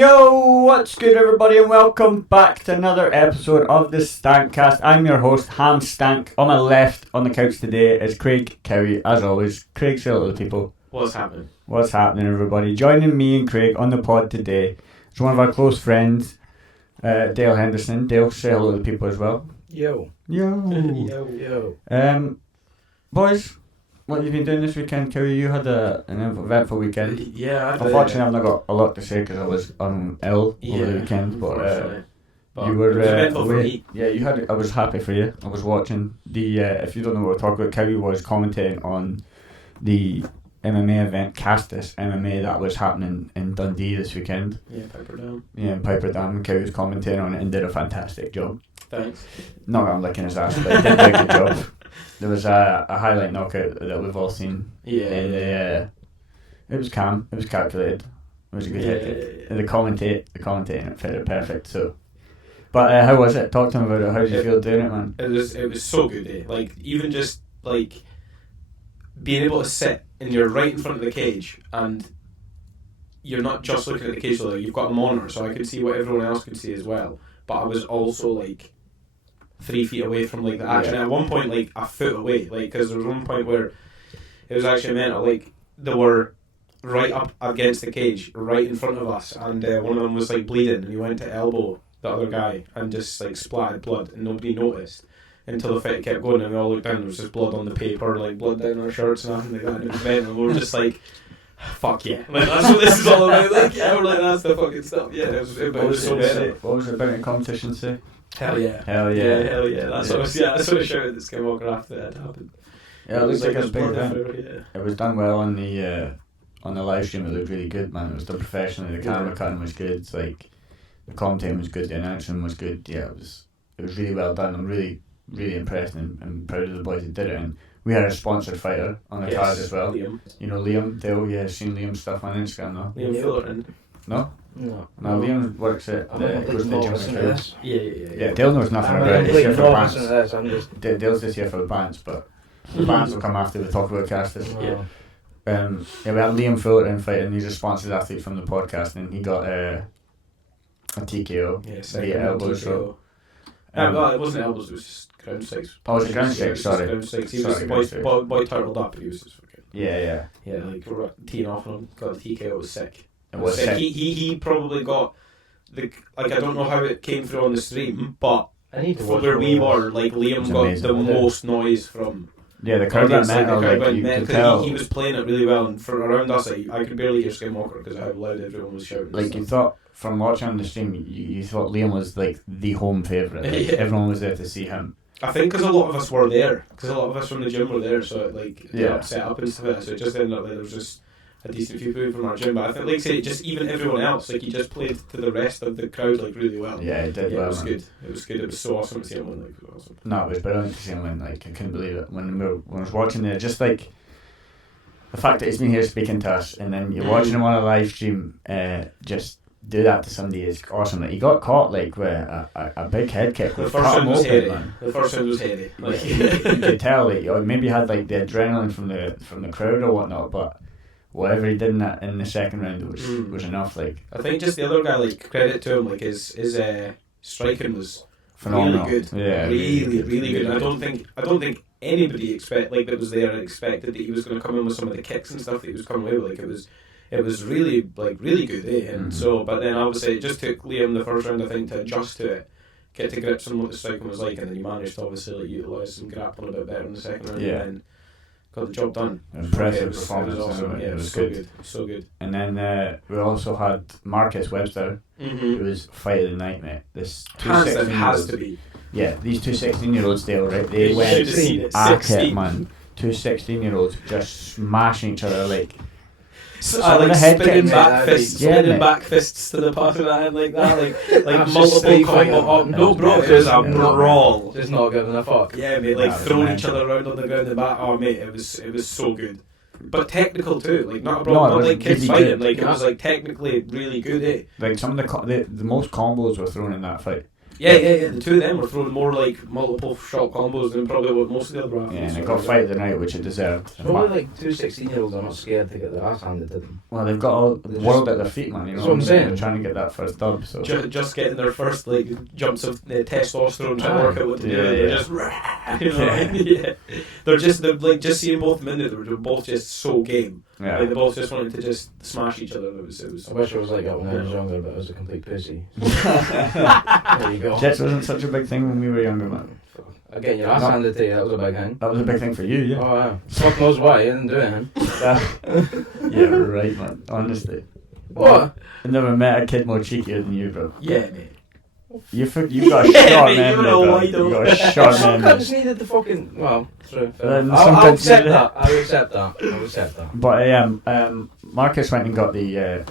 Yo, what's good everybody, and welcome back to another episode of the TheStankCast. I'm your host, Ham Stank. On my left on the couch today is Craig Cowie, as always. Craig, say hello to the people. What's happening? What's happening, everybody? Joining me and Craig on the pod today is one of our close friends, Dale Henderson. Dale, say hello to the people as well. Yo. Boys, what have you been doing this weekend, Cowie? You had an eventful weekend. Yeah, Unfortunately, I've not got a lot to say because I was ill over the weekend. But you were eventful for away. me. Yeah, you had. I was happy for you. I was watching the. If you don't know what we're talking about, Cowie was commentating on the MMA event Caestus MMA that was happening in Dundee this weekend. Yeah, Pipperdam. Yeah, in Pipperdam. Cowie was commentating on it and did a fantastic job. Thanks. Not that I'm licking his ass, but he did a good job. There was a highlight knockout that we've all seen. Yeah. And it was calm. It was calculated. It was a good hit. The commentating it fit it perfect. So, but how was it? Talk to him about it. How did you feel doing it, man? It was so good. Like even just like being able to sit and you're right in front of the cage and you're not just looking at the cage. Like, you've got a monitor, so I could see what everyone else could see as well. But I was also like 3 feet away from like the action. At one point, like a foot away, like because there was one point where it was actually mental. Like they were right up against the cage, right in front of us, and one of them was like bleeding, and he went to elbow the other guy and just like splattered blood, and nobody noticed until the fight kept going, and we all looked down. There was just blood on the paper, like blood down our shirts and everything like that. And it was mental. We were just like, fuck yeah, like that's what this is all about. Like yeah, we're like that's the fucking stuff. Yeah, it was so mental. What was it about the competition say? Hell yeah. Hell yeah. Hell yeah. That's what I was, I sort of shouted this Skywalker after that happened. Yeah, it looks like it was a big blood event. everywhere, It was done well on the live stream. It looked really good, man. It was done professionally. The camera cutting was good. It's like the commentating was good. The announcing was good. Yeah, it was really well done. I'm really impressed and proud of the boys that did it. And we had a sponsored fighter on the card as well. Liam. You know Liam Dale. Yeah, I've seen Liam's stuff on Instagram though. Liam Fullerton. No. No. Liam works at goes to the gym with Dale. Yeah. Dale knows nothing about it. He's here for bands. I'm Dale's just here for the bands, but the bands will come after we talk about casters. Yeah. We had Liam Fullerton fighting. He's a sponsored athlete from the podcast, and he got a TKO via elbows. So, well, it wasn't elbows. It was just ground strikes. Oh, it was a ground strike. Sorry. Ground strikes. He was boy turtled up. He was just fucking. Yeah. Yeah, like teeing off on him. Got a TKO. It was sick. It was sick. He probably got I don't know how it came through on the stream, but from where we were, like Liam got the most noise from. Yeah, the crowd went mental. Like you could tell. He was playing it really well, and from around us, I could barely hear Skywalker because of how loud everyone was shouting. Like you thought from watching on the stream, you thought Liam was like the home favourite. Like, everyone was there to see him. I think because a lot of us were there, because a lot of us from the gym were there, so it set up and stuff like that. So it just ended up like there was just a decent few people from our gym, but I think, like say, just even everyone else, like he just played to the rest of the crowd like really well. Yeah, it did well. It was good. It was good. It was so awesome to see him win. Like, it was awesome. No, it was brilliant to see him win. Like I couldn't believe it when I was watching it. Just like the fact that he's been here speaking to us, and then you're watching him on a live stream, just do that to somebody is awesome. Like he got caught like with a big head kick. The first one was heavy. The first one was heavy. Like you could tell, like or maybe had like the adrenaline from the crowd or whatnot, but whatever he did in the second round was enough. Like I think just the other guy, like credit to him, like his striking was phenomenal. Really good. Yeah, really good. I don't think anybody that was there expected that he was going to come in with some of the kicks and stuff that he was coming away with. Like it was really good, eh? And so, but then obviously it just took Liam the first round, I think, to adjust to it, get to grips on what the striking was like, and then he managed to obviously like utilise some grappling a bit better in the second round, and then got the job done. Impressive performance. It was awesome. It was good. So good. And then we also had Marcus Webster, who was fight of the night, mate. This has to be. Yeah, these two 16-year-olds, Dale, right? They went at it, man. Two 16-year-olds just smashing each other like. Spinning back fists to the back of the head like that, like multiple combo. No, bro, it was a brawl. Just not giving a fuck. Yeah, mate, like throwing each other around on the ground and back. Oh, mate, it was so good. But technical too, like not a brawl, not like kids fighting. Like it was like technically really good. Like some of the most combos were thrown in that fight. Yeah. The two of them were throwing more like multiple shot combos than probably what most of the other athletes. Yeah, and they got fight of the night, which it deserved. Probably like 2 16-year-olds are not scared to get their ass handed to them. Well, they've got all the world at their feet, man. You know That's what I'm saying. They're trying to get that first dub. So Just getting their first like jumps of testosterone trying to work out what to do. Yeah, They're yeah. just you know, yeah. They're like just seeing both of them in there. They were both just so game. yeah. Like they both just wanted to just smash each other. It was. I wish I was like that when I was younger, but I was a complete pussy. There you go. Jets wasn't such a big thing when we were younger, man. Getting your ass handed to you, that was a big thing. That was a big thing for you, yeah. Oh yeah. Fuck knows why, you didn't do it, man. Yeah, right, man. Honestly. What? I never met a kid more cheekier than you, bro. Yeah, mate. You got a Yeah, short mate, memory, you're all bro. white, You got a short Some memory. cunts needed the fucking. Well, true. Then I'll some I'll cunts accept needed that. I'll accept that. But Marcus went and got the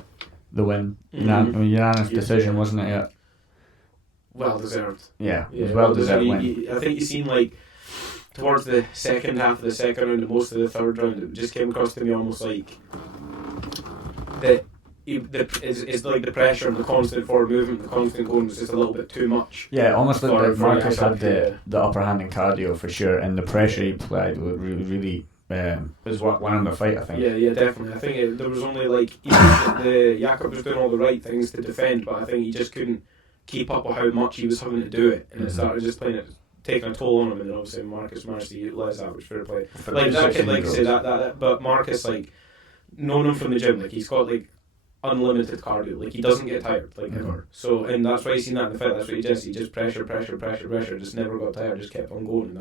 win. Unanimous decision, wasn't it? Yeah. Well deserved. Yeah, it was well deserved win. I think you seen like towards the second half of the second round and most of the third round, it just came across to me almost like that. It's like the pressure and the constant forward movement, the constant going was just a little bit too much. Yeah, almost looked like Marcus Jakob, had the upper hand in cardio for sure, and the pressure he applied would really was what won him the fight, I think. Yeah, definitely. I think there was only like the Jakob was doing all the right things to defend, but I think he just couldn't keep up with how much he was having to do it, and it started just taking a toll on him. And then obviously Marcus managed to utilise that, which fair play. For Like that kid, 16 like say girls. that, but Marcus, like knowing him from the gym, like he's got like unlimited cardio, like he doesn't get tired, like ever. So, and that's why you seen that in the fight. That's what he just pressure, just never got tired, just kept on going. And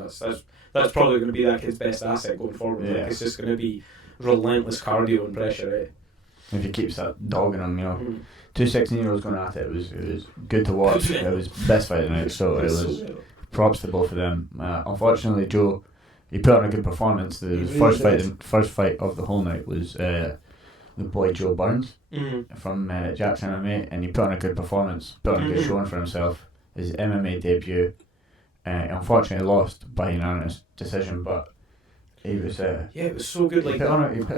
that's probably going to be that kid's best asset going forward. Yeah. Like, it's just going to be relentless cardio and pressure. If he keeps that dogging him, you know. Mm. 2 16-year-olds going at it. It was good to watch. It was best fight of the night. So it was props to both of them. Unfortunately, Joe, he put on a good performance. The first fight of the whole night was the boy Joe Burns from Jack's MMA, and he put on a good performance, put on a good showing for himself. His MMA debut. Unfortunately, lost by unanimous decision, but he was. It was so good. Like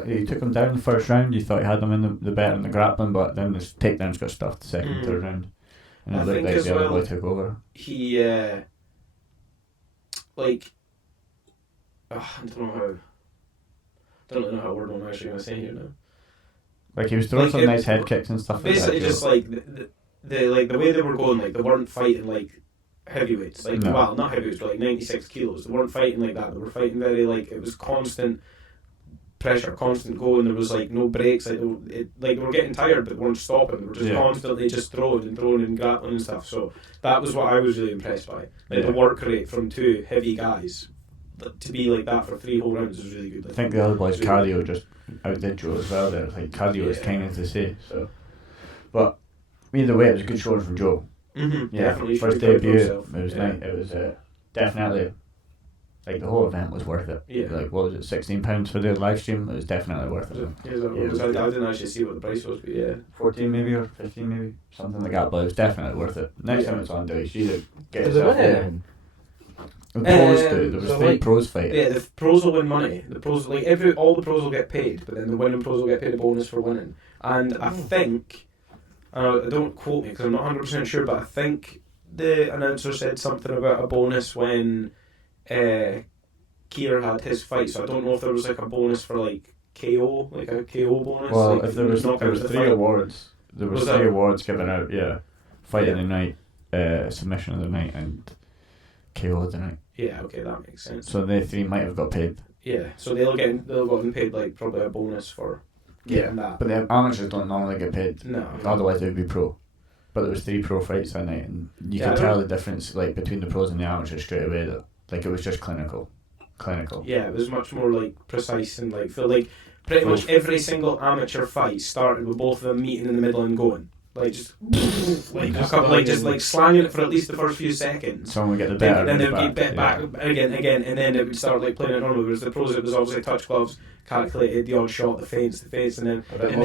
he took him down the first round. You thought he had him in the better in the grappling, but then his takedowns got stuffed the second, third round, and I it looked think like as the other well, boy took over. he like I don't know how word I'm actually going to say here now. Like he was throwing Like some it- nice head kicks and stuff like that. Basically, just like the way they were going, like they weren't fighting like heavyweights, like No. well, not heavyweights, but like 96 kilos. They weren't fighting like that. They were fighting very like it was constant pressure, constant going. There was like no breaks. Like they were getting tired, but they weren't stopping. They were just constantly just throwing and grappling and stuff. So that was what I was really impressed by. Like the work rate from two heavy guys to be like that for 3 whole rounds was really good. I think the other boy's Really cardio just outdid Joe as well. There, like cardio is kind of to say. So, but either way, it was a good showing from Joe. Mm-hmm. Yeah, Definitely. first debut. It was nice. It was definitely like the whole event was worth it. Yeah. Like what was it, £16 for the live stream? It was definitely worth it. I didn't actually see what the price was, but yeah. 14 maybe or 15 maybe, something like that. But it was definitely worth it. Next time it's on, do you should either get Is it yourself winning? The pros do. There was so 3 like- pros fight. Yeah, the pros will win money. The pros, like all the pros will get paid, but then the winning pros will get paid a bonus for winning. And I think, don't quote me because I'm not 100% sure, but I think the announcer said something about a bonus when Keir had his fight. So I don't know if there was like a bonus for like KO, like a KO bonus. Well, like, if there was knocked out the 3 fight. awards. There was Was 3 that- awards given out. Yeah, fight of the night, submission of the night, and KO of the night. Yeah, okay, that makes sense. So they 3 might have got paid. Yeah, so they'll get paid like probably a bonus for getting that. But the amateurs don't normally get paid. No. Otherwise, they would be pro. But there was 3 pro fights that night, and you Yeah, could I tell don't- the difference, like between the pros and the amateurs straight away. Though, like it was just clinical. Yeah, it was much more like precise and like feel like pretty much every single amateur fight started with both of them meeting in the middle and going like just like a couple, like just like slanging it for at least the first few seconds. Someone would get the better. Then they would back, get bit back again, and then it would start like playing it normal. Whereas the pros, it was obviously touch gloves, calculated, the odd shot, the feints, and then it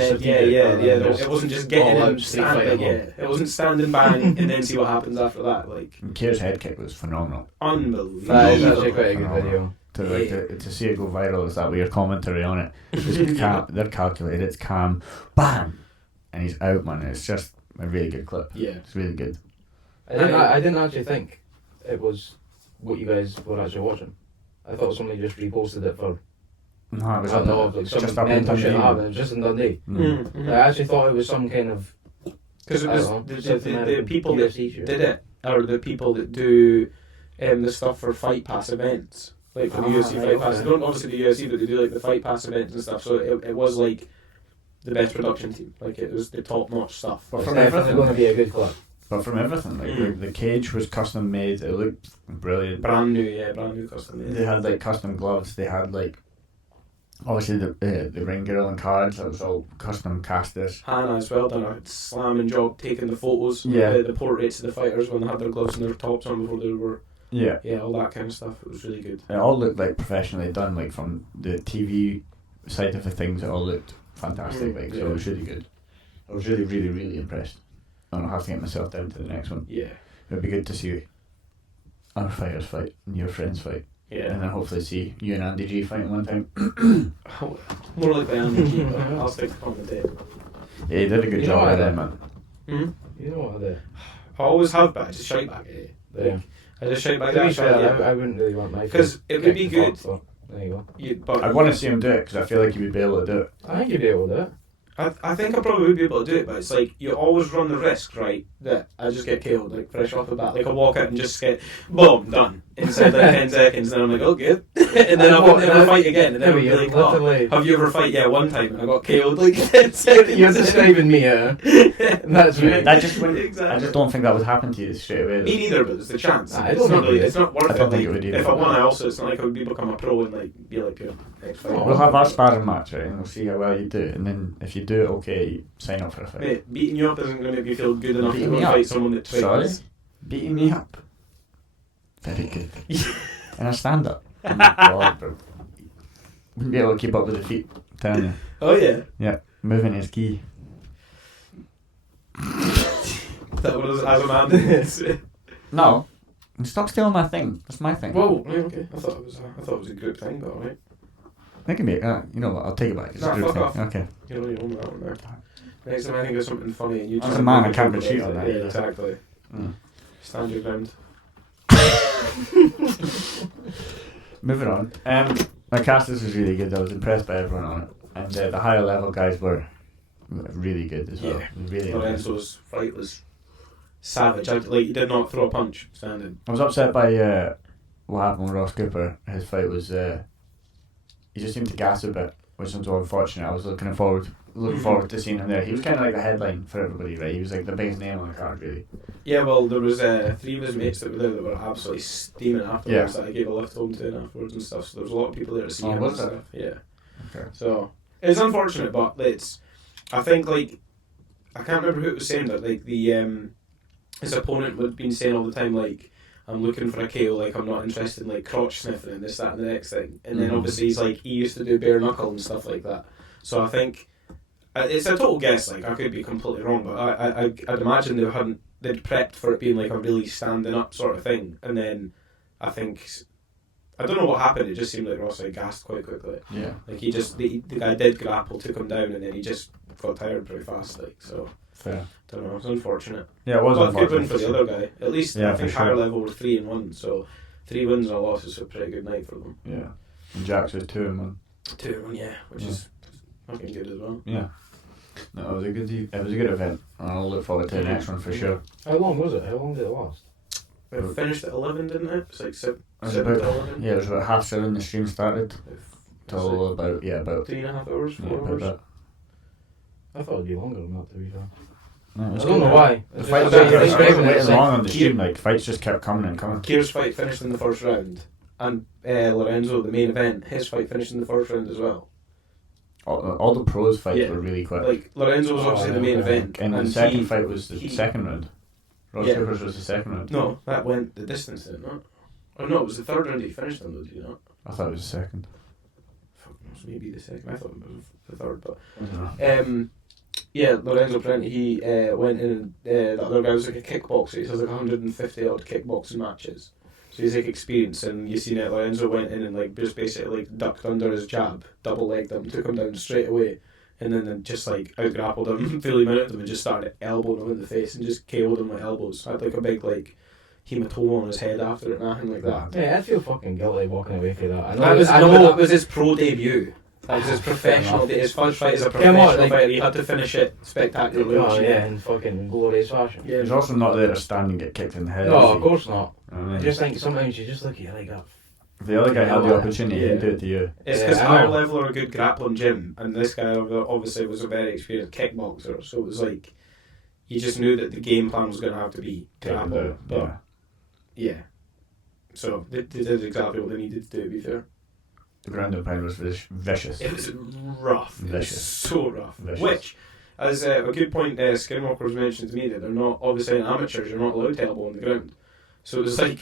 wasn't just getting in, standing, it wasn't standing bang and then see what happens after that. Like And Keir's head kick was phenomenal. unbelievable. That is actually quite a good video. To see it go viral is that with your commentary on it. It's they're calculated. It's calm, bam, and he's out, man. It's just a really good clip. Yeah. It's really good. I didn't actually think it was what you guys were actually watching. I thought somebody just reposted it for. No, it was I don't know, like just some up in mental shit Dundee. happened. It was just in Dundee. Mm-hmm. I actually thought it was some kind of. Because it I was don't know, the South American people that UFC show. did it are the people that do the stuff for Fight Pass events. Like for the UFC right, Fight Pass. okay. They don't obviously do UFC, but they do like the Fight Pass events and stuff. So it was like the best production team. Like it was the top notch stuff. But It's from definitely everything, going to be a good club. but from everything, like the cage was custom made. It looked brilliant. Brand new custom made. They had like custom gloves. They had like obviously the ring girl and cards. That was all custom casters. Hannah as well done a slamming job taking the photos, Yeah. the portraits of the fighters when they had their gloves and their tops on before they were, Yeah, all that kind of stuff. It was really good. it all looked like professionally done. Like from the TV side of the things, it all looked fantastic. Like so, it was really good. I was really, really, really impressed. I'll have to get myself down to the next one. Yeah, It'd be good to see our fighters fight and your friends fight, and yeah. then hopefully see you and Andy G fighting one time. More like the Andy G, but I'll stick to commentating. Yeah, he did a good You job know with what, that, man. You know what I did? I always have, but I just shout back at it. Yeah. I just shout back To at be it. fair, I wouldn't really want my 'Cause foot it would be kicked the good. fuck, so there you go. But I want to see him do it because I feel like he would be able to do it. I think you'd be able to do it. I think I probably would be able to do it, but it's like you always run the risk, right, that I just get killed like fresh off the bat. Like I walk out and just get boom done inside like 10 seconds, and I'm like, oh good, and then I won't ever fight again, and then I'll be like, oh, literally, have you ever fight? Yeah, one time, and I got killed like 10 seconds. you're describing me, that's me. That just wouldn't. Exactly. I just don't think that would happen to you straight away. Me neither, but there's the chance. I It's don't not think really, it it's not worth I it. don't think Like, it would either. if I won, I also, it's not like I would become a pro and like be like pure next fight. We'll have our sparring match, right, and we'll see how well you do. And then if you do it okay, you sign up for a fight. Mate, beating you up isn't going to make me feel good enough to Beating go me and up? fight someone that Sorry? twice. Beating me up. Very good. And I stand up. Oh my God, bro. Wouldn't be able to keep up with the feet. I'm telling you. Oh yeah. Yeah, moving is key. That was as a man did. No, stop stealing my thing. That's my thing. Whoa, right, okay. I thought it was a group thing, but alright. That can be. You know what? I'll take it back. It's Nah, a good fuck thing. off. Okay. You know you own that one there. Next time I think of something funny and you As just a man, I can't retreat on that. Yeah, exactly. Mm. Stand your ground. Moving on. My Caestus was really good. I was impressed by everyone on it, and the higher level guys were really good as well. Yeah. Really impressed. Lorenzo's fight was savage. He did not throw a punch standing. I was upset by what happened with Ross Cooper. His fight was he just seemed to gas a bit, which was unfortunate. I was looking forward to seeing him there. He was kind of like the headline for everybody, right? He was like the biggest name on the card, really. Yeah, well, there was 3 of his mates that were there that were absolutely steaming afterwards. Yeah. That I gave a lift home to afterwards and stuff. So there was a lot of people there to see Oh, him. was and there? stuff. Yeah. Okay. So it's unfortunate, but I think like I can't remember who it was saying, but like the his opponent would been saying all the time like, I'm looking for a KO, like I'm not interested in like crotch sniffing and this, that and the next thing. And then obviously he's like, he used to do bare knuckle and stuff like that. So I think it's a total guess, like I could be completely wrong, but I'd imagine they'd prepped for it being like a really standing up sort of thing. And then I think, I don't know what happened, it just seemed like Ross gassed quite quickly. Yeah. Like he just, the guy did grapple, took him down, and then he just got tired pretty fast, like, so. Fair. Don't know, it's unfortunate. Yeah, it was But good unfortunate. win for the other guy. At least Yeah, I think for sure. higher level were 3-1, so 3 wins and a loss is a pretty good night for them. Yeah. And Jax was 2-1. 2-1, yeah, which is fucking good as well. Yeah. No, it was a good event. And I'll look forward to the next one for sure. How long was it? How long did it last? It finished at 11, didn't it? It's like 7 It was to about 11. it was about 7:30 the stream started till about 3.5 hours, 4 about hours. that. I thought it'd be longer than that, to be fair. No, it was I don't good. know why. The It's fights just- just it's kept waiting long on the Keep- stream. Like fights just kept coming and coming. Kier's fight finished in the first round, and Lorenzo, the main event, his fight finished in the first round as well. All the pros fights Yeah. were really quick. Like Lorenzo was obviously the main okay. event, And the second fight was the second round. Ross Yeah. Cooper's was the second round. No, that went the distance, did it not? Oh no, it was the third round he finished them, though, did you not? I thought it was the second. Fuck knows, maybe the second. I thought it was the third, but I don't know. yeah, Lorenzo Parenti, he went in and the other guy was like a kickboxer. He has like 150 odd kickboxing matches. So he's like experienced, and you see that Lorenzo went in and like just basically like ducked under his jab, double legged him, took him down straight away, and then just like out grappled him, fully mounted him, and just started elbowing him in the face and just KO'd him with elbows. Had like a big like hematoma on his head after it, nothing like that. Yeah, I feel fucking guilty walking away from that. It was his pro debut. That was his professional, his first fight as a professional fighter. He had to finish it spectacularly. Oh yeah, in fucking glorious fashion. Yeah, He's also not there to stand and get kicked in the head. No, of course not. I I just think sometimes you just look at it like that. if the other guy had the opportunity, he'd do it to you. It's because higher level are a good grappling gym, and this guy obviously was a very experienced kickboxer, so it was like you just knew that the game plan was going to have to be grapple. But yeah, so they did exactly what they needed to do. To be fair, the ground and pound was vicious. it was rough. Vicious. It was so rough. Vicious. Which, as a good point, Skinwalkers mentioned to me that they're not obviously amateurs. You're not allowed to elbow on the ground, so it was like.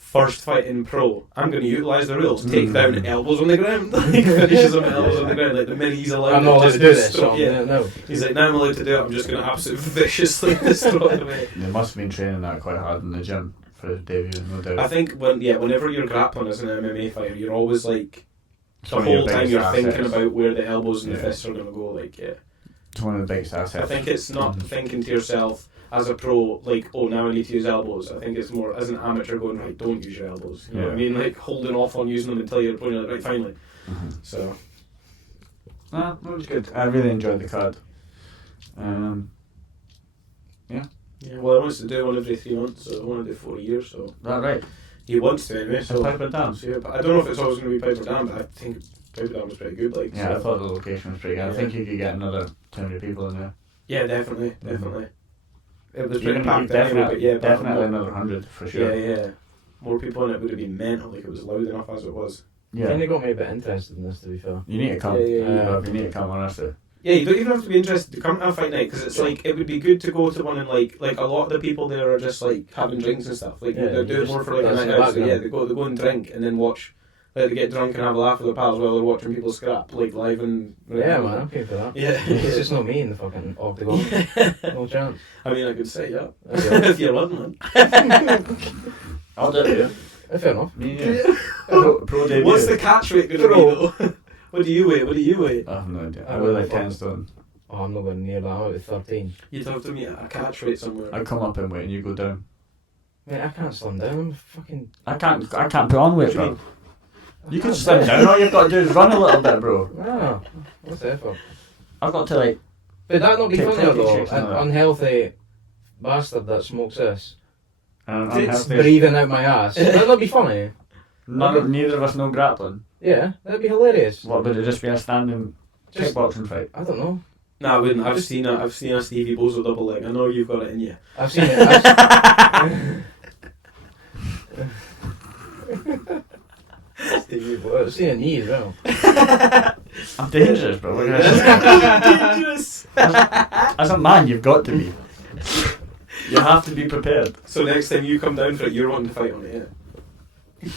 First fight in pro, I'm going to utilise the rules. Take down elbows on the ground. Like finishes him with elbows on the ground. Like the minute he's allowed I'm not allowed to do this. So no. He's like, now I'm allowed to do it. I'm just going to absolutely viciously destroy him. They must have been training that quite hard in the gym for his debut, no doubt. I think whenever you're grappling as an MMA fighter, you're always like Some the of your whole time biggest you're assets. thinking about where the elbows and the Yeah. fists are going to go. Like It's one of the biggest assets. I think it's not thinking to yourself as a pro, like, oh, now I need to use elbows. I think it's more as an amateur going, right, don't use your elbows. You know what I mean? Like, holding off on using them until you're at the point you're like, right, finally. So. That was good. I really enjoyed the card. Yeah, well, he wants to do one every 3 months, so I want to do 4 years, so. That right? He wants to anyway, so. Pipperdam. So yeah, but I don't know if it's always going to be Pipperdam, but I think Pipperdam was pretty good, like. Yeah, so. I thought the location was pretty good. I Yeah. think you could get another 200 people in there. Yeah, definitely. It was You're pretty gonna packed get anyway, but yeah, definitely another 100 for sure. Yeah. More people in it would have been mental, like it was loud enough as it was. Yeah. Kind of got me a bit interested in this, to be fair. You need to come. Yeah. You need to come, honestly. Yeah, you don't even have to be interested to come to a fight night, because it's like, it would be good to go to one and like a lot of the people there are just like having drinks and stuff. Like, Yeah, they're doing just- more for like a that's night the out, so yeah, background. they go and drink and then watch, like they get drunk and have a laugh with their pals while they're watching people scrap, like live and... Yeah, man, I'm okay for that. Yeah. It's just not me in the fucking octagon. No chance. I mean, I could say, yeah. Okay. If you're willing. I'll do it, Fair enough. yeah. Pro debut. What's the catch weight going to be, though? What do you weigh? I have no idea. I I don't weigh know. like 10 stone. Oh, I'm not going near that. I'm out at 13. You'd have to meet a catch weight somewhere. I come up in weight and you go down. Mate, I can't slim down. I'm fucking... I can't put on weight, What do you bro. You can slim down. All you've got to do is run a little bit, bro. No. What's the effort? I've got to like. Would that not be Take funnier, protein though? shakes and An that. unhealthy bastard that smokes this. I'm It's healthy. breathing out my ass. Would that not be funny? Neither of us know grappling. Yeah, that'd be hilarious. What would it just be a standing Just- kickboxing fight? I don't know. No, I wouldn't. I've seen a Stevie Bozo double leg. I know you've got it in you. I've seen it. I've seen a knee as well. I'm dangerous, bro. What can I say? Dangerous. As a man, you've got to be. You have to be prepared. So next time you come down for it, you're wanting to fight on it, yeah?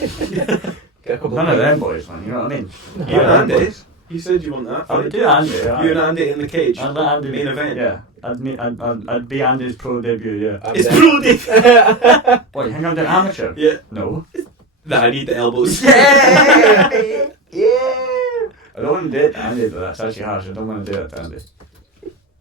Get a couple None of them boys, man. You know what I mean? You None of and them Andy. boys. You said you want that. I would do Andy. Yeah. You and Andy in the cage. I'd let Andy Main event. Yeah, I'd be Andy's pro debut. Yeah. It's pro day. What? You think I'm doing amateur? Yeah. No. Nah, I need the elbows. Yeah. I don't want to do it to Andy, though. That's actually harsh. I don't want to do it to Andy.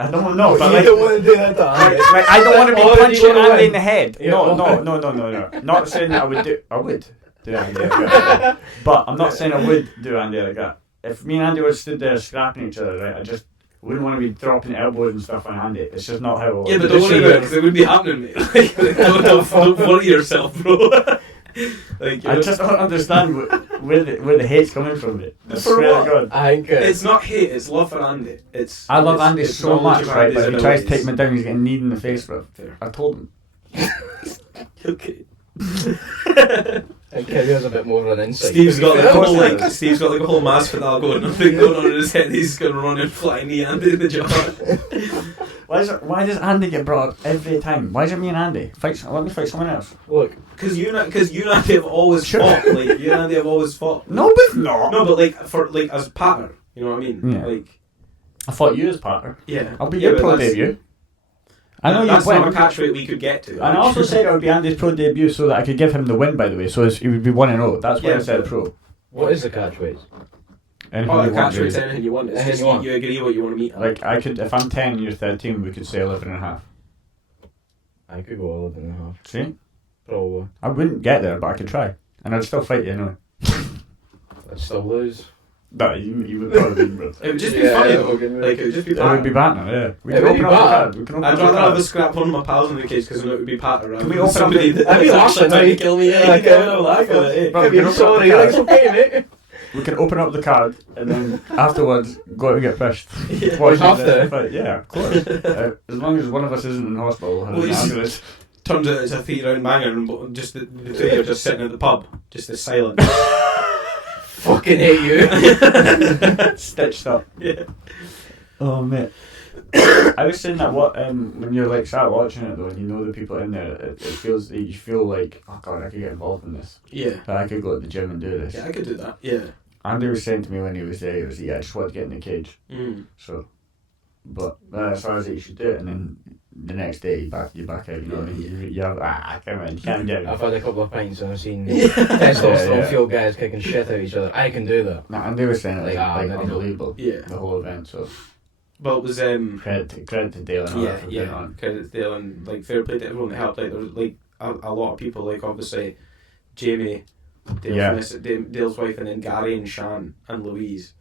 I don't know, but You like, don't want to do that to Andy. like, I don't want to be Or do you punching wanna Andy win? in the head. Yeah, No. Not saying that I would do Andy like that. But I'm not saying I would do Andy like that. If me and Andy were stood there scrapping each other, right, I just wouldn't want to be dropping elbows and stuff on Andy. It's just not how I would. Yeah, but don't worry about it, because it would be happening, mate. Like, don't worry yourself, bro. Like, I just don't understand where the hate's coming from, mate. I For swear what? to God. I think it's not hate, it's love for Andy. I love Andy it's so knowledge much, of right? But if Andy's he tries to abilities. take me down, he's getting kneed in the face, bro. Fair. I told him. Okay. I think Kevin's a bit more of an insight. Steve's got like a course whole there like is. Steve's got like a whole masvidal going on in his head. He's gonna run and fly knee Andy in the jaw. Why does Andy get brought up every time? Why is it me and Andy? Let me fight someone else. Look, Because you and Andy have always Sure. fought. Like you and Andy have always fought. No, but not. No, but like for like as partner, you know what I mean? Yeah. Like I fought you as partner. yeah. I'll be Yeah, your but pro that's- debut. I know that's you not a win. catch rate we could get to. And I also said it would be Andy's pro debut so that I could give him the win, by the way. So it would be 1-0. That's why Yeah, I said but- pro. what is the catchphrase? Anything Oh, you the want, catch rate's really. anything you want. It's Anything just you want. you agree what you want to meet. Like, I could, if I'm 10 and you're 13, we could say 11.5. I could go 11.5. See? Probably. I wouldn't get there, but I could try. And I'd still fight you anyway. I'd still lose. No, you would probably win, bro. It would just be funny though. Like it would just be. It would be banter, yeah. We It can would open be up the banter. card. We can open I'd up the rather have a card. scrap one of my pals in the cage because I know it would be patter. Can we open up somebody the- that I'd be laughing, trying to right? kill me? Like, I'm laughing at it. Bro, we can I'm open up sorry, the it's card. okay, mate. We can open up the card and then afterwards go out and get pushed. Yeah. Watch We have the to. fight. Yeah, of course. As long as one of us isn't in hospital, Well, has an he's- ambulance. Turns out it's a 3-round banger, and just the two of you are just sitting at the pub, just the silence. Fucking hate you. Stitched up. Yeah. Oh mate. I was saying that when you're like sat watching it though and you know the people in there, it feels you feel like, oh god, I could get involved in this. Yeah. I could go to the gym and do this. Yeah, I could do that. Yeah. Andy was saying to me when he was there, he was I just want to get in the cage. Mm. So, but as far as you should do it, and then the next day you back out. You know what I mean? You have come on, you can't get I've it. had a couple of pints and I've seen testosterone Yeah. fueled guys kicking shit out of each other. I can do that. Nah, Andy was saying it was Like, like unbelievable. Yeah. The whole event. So Well, it was credit to Dale and all that for putting it yeah. on. Credit to Dale and like fair play to everyone that helped. Like there was like a lot of people. Like obviously, Jamie, Dale's wife, and then Gary and Shan and Louise.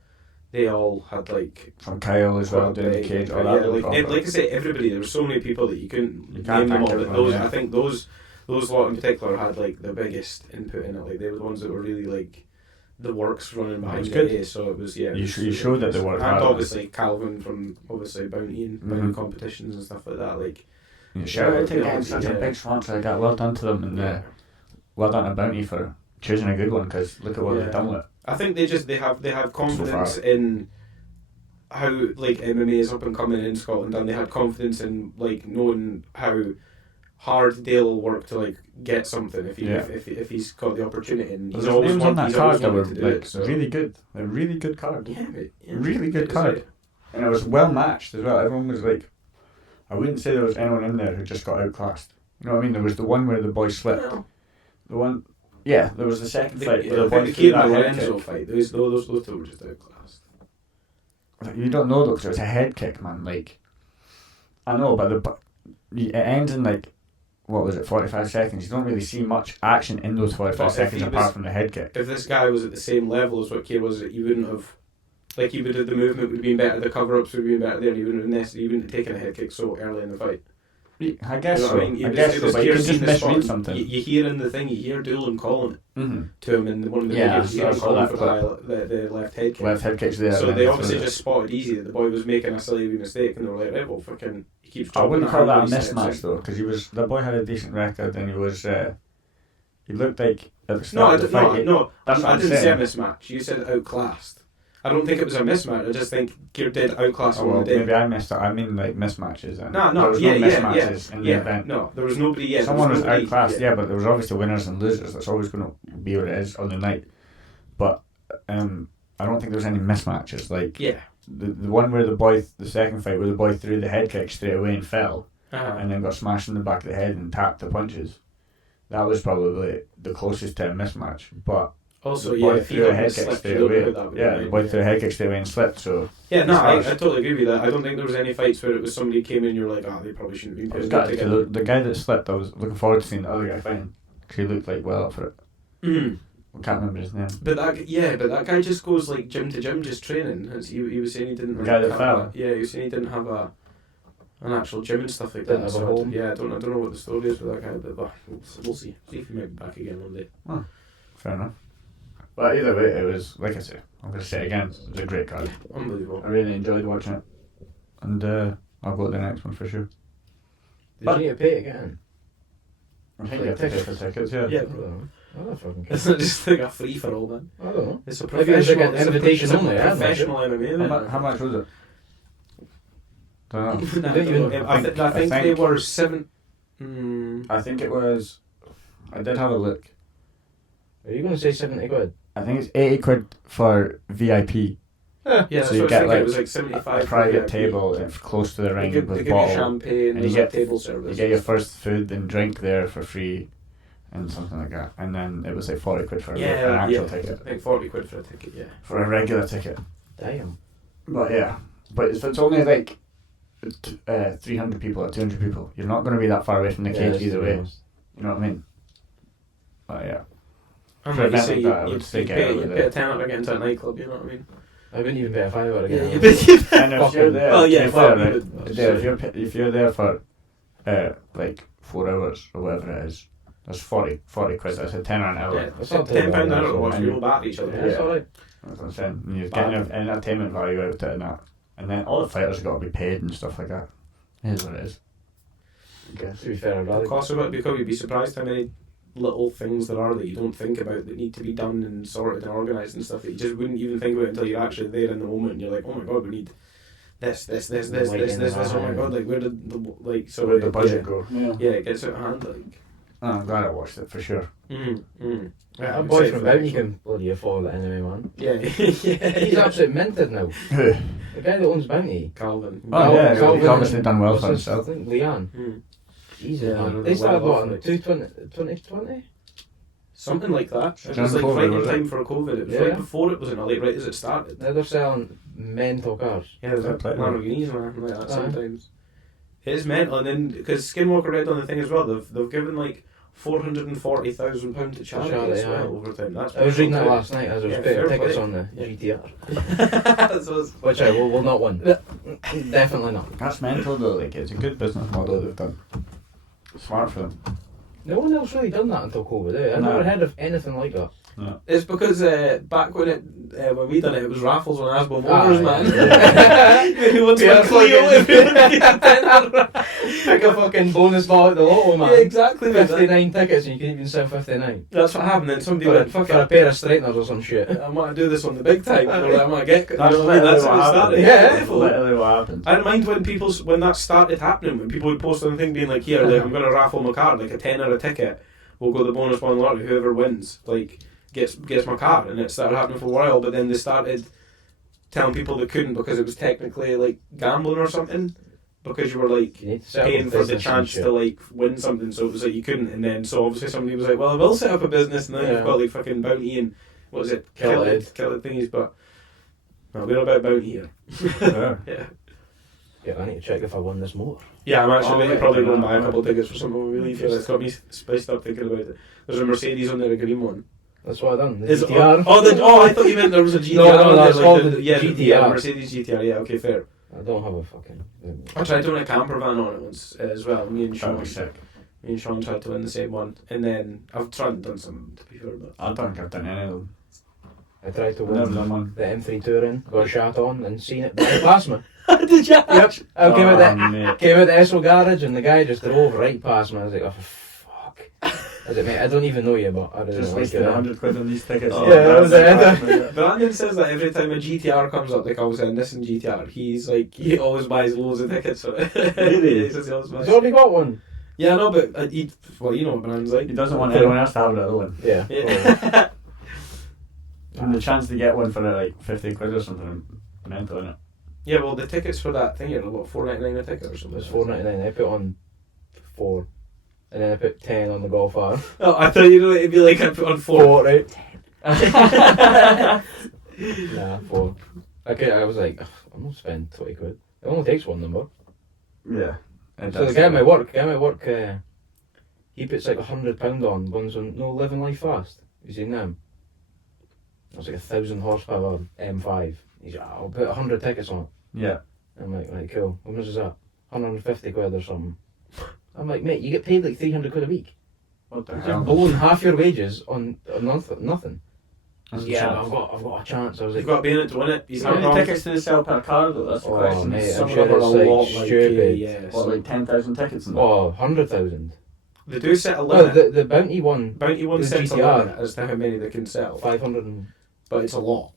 They all had like From Kyle as well doing the cage. All that. like I say, everybody. There were so many people that you couldn't You can't name them thank all. But everyone, those, yeah. I think those lot in particular had like the biggest input in it. Like they were the ones that were really like the works running behind was it. good. eh, So it was You showed that they worked and hard. obviously Calvin from obviously Bounty and Bounty Mhm. competitions and stuff like that. Like Shout out to Yeah, getting such a yeah. big sponsor like that. Well done to them, and well done to Bounty for choosing a good one, because look at what Yeah. they've done with it. I think they have confidence far. in how like MMA is up and coming in Scotland, and they had confidence in like knowing how hard Dale will work to like get something if he's got the opportunity. And There's he's always names on that he's card always that were wanted to do like it. So. really good. A really good card. Yeah, mate, yeah. Really good It's card. like- And it was well matched as well. Everyone was like, I wouldn't say there was anyone in there who just got outclassed. You know what I mean? There was the one where the boy slipped. Well, The one, yeah, there was the second fight where the I boy think the threw Kieran that and head Lorenzo kick. fight. Those two were just outclassed. You don't know though, because it was a head kick, man. Like, I know, but it ends in like, what was it, 45 seconds. You don't really see much action in those 45 But if seconds he apart was- from the head kick. If this guy was at the same level as what Kier was, he wouldn't have. Like he would have, the movement would have been better, the cover ups would have been better there. He wouldn't have taken a head kick so early in the fight. I guess You know so. what I mean? I guess so, but you Kier can seen just the spot. misread something. You hear in the thing, you hear Doolin calling it Mm-hmm. to him in one of the Yeah, videos. You I hear him saw calling that for the left head kick. Left head kicks there. So and they then obviously threw it. just spotted easy that the boy was making a silly mistake, and they were like, right, well, fucking, he keeps I dropping wouldn't the call that a hand, but he mismatch said- though, because the boy had a decent record and he was he looked like at the No, start I of the didn't, fight. no, That's what I I'm didn't say a saying. mismatch. You said outclassed. I don't think it was a mismatch. I just think Kier did outclass Oh, him on well, the day. maybe I missed it. I mean like mismatches. Then. No, there was yeah, no yeah, mismatches in the event. No, there was nobody. Yeah, Someone was nobody, outclassed, yeah, but there was obviously winners and losers. That's always going to be what it is on the night. But I don't think there was any mismatches. Like Yeah. the one where the second fight where the boy threw the head kick straight away and fell, and then got smashed in the back of the head and tapped the punches. That was probably the closest to a mismatch. But Also, the yeah, boy if he threw a hadn't head kick slipped, straight you don't know away. who that would Yeah, have the been, boy threw a head kick straight away and slipped. So Yeah, no, I as far as- totally agree with that. I don't think there was any fights where it was somebody came in and you're like, they probably shouldn't be I was put gutted together. to the guy that slipped. I was looking forward to seeing the other guy fighting. 'Cause he looked like well up for it. Mm. I can't remember his name. But that guy just goes like gym to gym, just training. He was saying he didn't. The guy that have fell? he was saying he didn't have an actual gym and stuff like Didn't that. have a So home. I don't know what the story is with that guy, but we'll see. See if he might be back again one day. Fair enough. But either way, it was, like I said, I'm going to say it again, it was a great card. Unbelievable. I really enjoyed watching it. And I'll go to the next one for sure. Did you need to pay again? I think you have to pay for tickets, yeah. Yeah, I don't know. I don't fucking care. it's not just like a free for all, man. I don't know. It's a Maybe it was professional. like an invitation only, It's I a don't know. professional MMA. How much was it? Don't know. No, Don't even- I think I they think- were 7. I think it was, I did have a look. Are you going to say 70 quid? I think it's 80 quid for VIP. Yeah, that's So you what get, I was thinking. like, It was like 75 A private for table close to the They ring give, with they give you bottle. champagne, and there's you like get- table You service. get your first food and drink there for free. and something like that. And then it was like 40 quid for an Yeah, actual yeah. ticket. I think 40 quid for a ticket. Yeah. For a regular ticket. Damn. But yeah. But if it's only like 300 people or 200 people, you're not going to be that far away from the cage either way. You know what I mean? But yeah. And For like you event say, like that, I would say get out you of pay there. a tenner to get into a nightclub, you know what I mean? I wouldn't even pay a $5 Yeah, again. And if you're there, well, yeah, to be fair, well, right, if you're there for like 4 hours or whatever it is, that's 40 quid. That's a tenner an hour. Yeah, That's not £10 too bad, an hour to watch and- people bat each other. Yeah, that's alright. That's what I'm saying. And you're getting an entertainment value out of it and that. And then all the fighters have got to be paid and stuff like that. It is what it is. I guess. To be fair, I'd rather. Of course, you'd be surprised how many little things there are that you don't think about that need to be done and sorted and organised and stuff that you just wouldn't even think about until you're actually there in the moment and you're like, oh my god, we need this. Oh my god, like where did the like so Where'd the budget go? Yeah, it gets out of hand like. Oh, I'm glad I watched it for sure. Yeah, That boy from Bounty can bloody afford the MMA, man. Yeah, He's absolutely minted now. Who? The guy that owns Bounty. Calvin. Oh yeah, Calvin he's obviously and- done well what's for his- himself. I think Leanne. Jesus, Yeah, man. they're They started well what, off, in like- 2020? Something like that. It During was like COVID, right in was it? time for COVID. It was Yeah. right before it was in, like right as it started. Now they're selling mental cars. Yeah, there's Fair like play, Lamborghinis and like that Aye. sometimes. It is mental, and then because Skinwalker read on the thing as well, they've given like £440,000 to charity as Charity, well aye. over time. That's I was reading that mental last night as I was Yeah, putting fair tickets play. on the Yeah. GTR. So it's- Which I will not win. Definitely not. That's mental though. Like it's a good business model they've done. Smart for them. No one else really done that until COVID. I've No. never heard of anything like that. It's because back when we done it was raffles on Asbo Ah, Motors, yeah. man. Who wants Yeah, a Clio? fucking- Everyone gets a tenner. Pick a fucking bonus ball at the lotto, man. Yeah, exactly. mate. 59 tickets and you can even sell 59. That's what happened. Then somebody For a, went, "Fuck for a it, pair of straighteners or some shit. I want to do this on the big time." Or like, I want to get. That's you know what I mean? That's how it started. Yeah. That's literally what happened. I don't mind when that started happening, when people would post on the thing being like, here, like, I'm going to raffle my car, like a tenner a ticket, we'll go the bonus one lottery, whoever wins, like, gets my car. And it started happening for a while, but then they started telling people they couldn't because it was technically, like, gambling or something, because you were, like, You need to set up a paying for the business and chance shit. to, like, win something, so it was like you couldn't. And then, so obviously somebody was like, well, I will set up a business, and then Yeah. you've got, like, fucking Bounty and, what is it? Kilted. Kilted thingies, but no, we're about Bounty here. Yeah. Yeah. Yeah, I need to check if I won this more. Yeah, I'm actually Oh, probably yeah. going to buy a couple of tickets for something when we leave here. It's got me spiced up thinking about it. There's a Mercedes on there, a green one. That's what I done. The Is GTR. I thought you meant there was a GTR. No, on there, that's like called the the yeah, GTR. Yeah, Mercedes GTR. Yeah, okay, fair. I don't have a fucking. I tried to win a camper van on it once as well. Me and That Sean. was sick. Me and Sean tried to win the same one, and then I've tried and done some to be fair, but I don't think I've done any of them. I tried to I've never win done one. the M3 Touring, got a shot on and seen it by plasma. did you? Yep. I came out mate. the Esso garage and the guy just drove right past me. I was like, oh, fuck. I was like, mate, I don't even know you, but I really Just don't like wasted it. 100 quid on these tickets. Oh, Yeah, that was it. Brandon says that every time a GTR comes up, like I was saying, Nissan GTR, he's like he always buys loads of tickets. So Really? he says he always buys. He's already got one. Yeah, no, but well, you know what Brandon's like. He doesn't want anyone else to have the other one. Yeah. Yeah. And the chance to get one for like 50 quid or something, mental, innit? Yeah, well, the tickets for that thing are what, $4.99 a ticket or It something. was $4.99. I put on 4. And then I put 10 on the golf arm. Oh, I thought you know it'd be like I put on 4. 4, right? Nah, 4. Okay, I was like, I'm not spending 20 quid. It only takes one number. Yeah. So the guy at my work, he puts like £100 on ones on no living life fast. You seen them? It was like 1,000 horsepower M5. He's like, I'll put 100 tickets on it. Yeah. I'm like, right, cool. How much is that? 150 quid or something. I'm like, mate, you get paid like 300 quid a week. What the You're hell? just blowing half your wages on nothing. That's a Yeah, chance. I've got a chance. I was You've like, got to be in it to win it. He's How not many wrong. tickets do they sell per car though? That's the Oh, question. mate, Some I'm of sure them are it's a like lot like stupid. yes. What, like 10,000 tickets and that? Oh, 100,000. They do set a Well, limit. the Bounty one, Bounty one the sets a GTR. limit as to how many they can sell, 500 and... but it's a lot.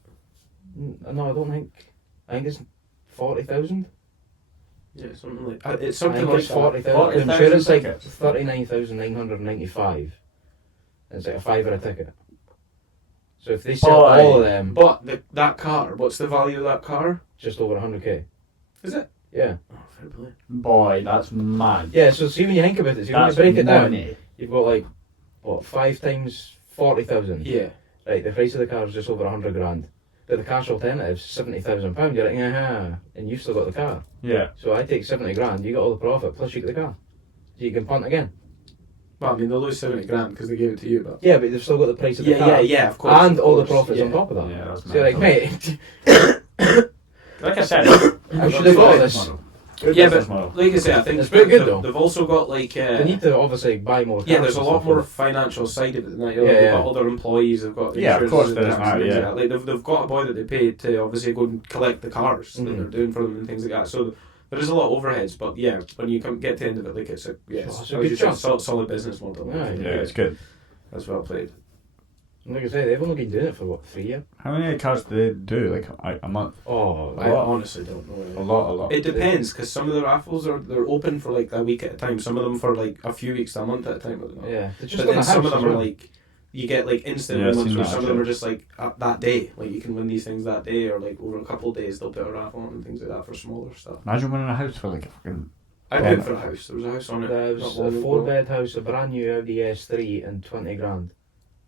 No, I don't think... I think it's 40,000. Yeah, something like it's I something think like it's that. 40,000. 40,000 I'm sure it's like tickets. 39,995. It's like a $5 a ticket. So if they sell Boy. all of them, But that car, what's the value of that car? just over 100k. Is it? Yeah. Oh, fair play. Boy, that's mad. Yeah, so see when you think about it, so you want That's to break it down, money. you've got like what, 5 times 40,000? Yeah. Right, the price of the car is just over 100 grand. But the cash alternative's £70,000. You're like, and you've still got the car. Yeah. So I take 70 grand, you got all the profit, plus you get the car. So you can punt again. Well, I mean, they'll lose 70 grand because they gave it to you, but... Yeah, but they've still got the price of the car. Yeah, of course. And of all course, the profits yeah. on top of that. Yeah, that's So you're like, mental. mate, Like I said, how should I got this? Yeah, but like I say, I think It's pretty good, though. they've also got like... They need to obviously buy more cars. yeah, there's a and lot stuff. more financial side of it than that. Yeah, They've yeah. got other employees, they've got Yeah, of insurances course and there is tax that, and things yeah. like that. Like, they've got a boy that they pay to obviously go and collect the cars that they're doing for them and things like that. So there is a lot of overheads, but yeah, when you get to the end of it, like it's a It's a as good you said, chunk. solid business model. Yeah, Yeah, it's good. That's well played. Like I say, they've only been doing it for what, 3 years? How many cars do they do? Like a month? Oh, I lot. honestly don't know. A lot. It depends, because some of the raffles they're open for like a week at a time. Some of them for like a few weeks to a month at a time. I don't know. yeah. They're just But on then a some house of them as are well. like you get like instant Yeah, I've ones seen where that, some of them actually. are just like that day. Like you can win these things that day, or like over a couple of days they'll put a raffle on and things like that for smaller stuff. Imagine winning a house for like a fucking... I Yeah. paid for a house. There was a house on it. There not was long a ago. 4-bed house, a brand new Audi S3 and 20 grand.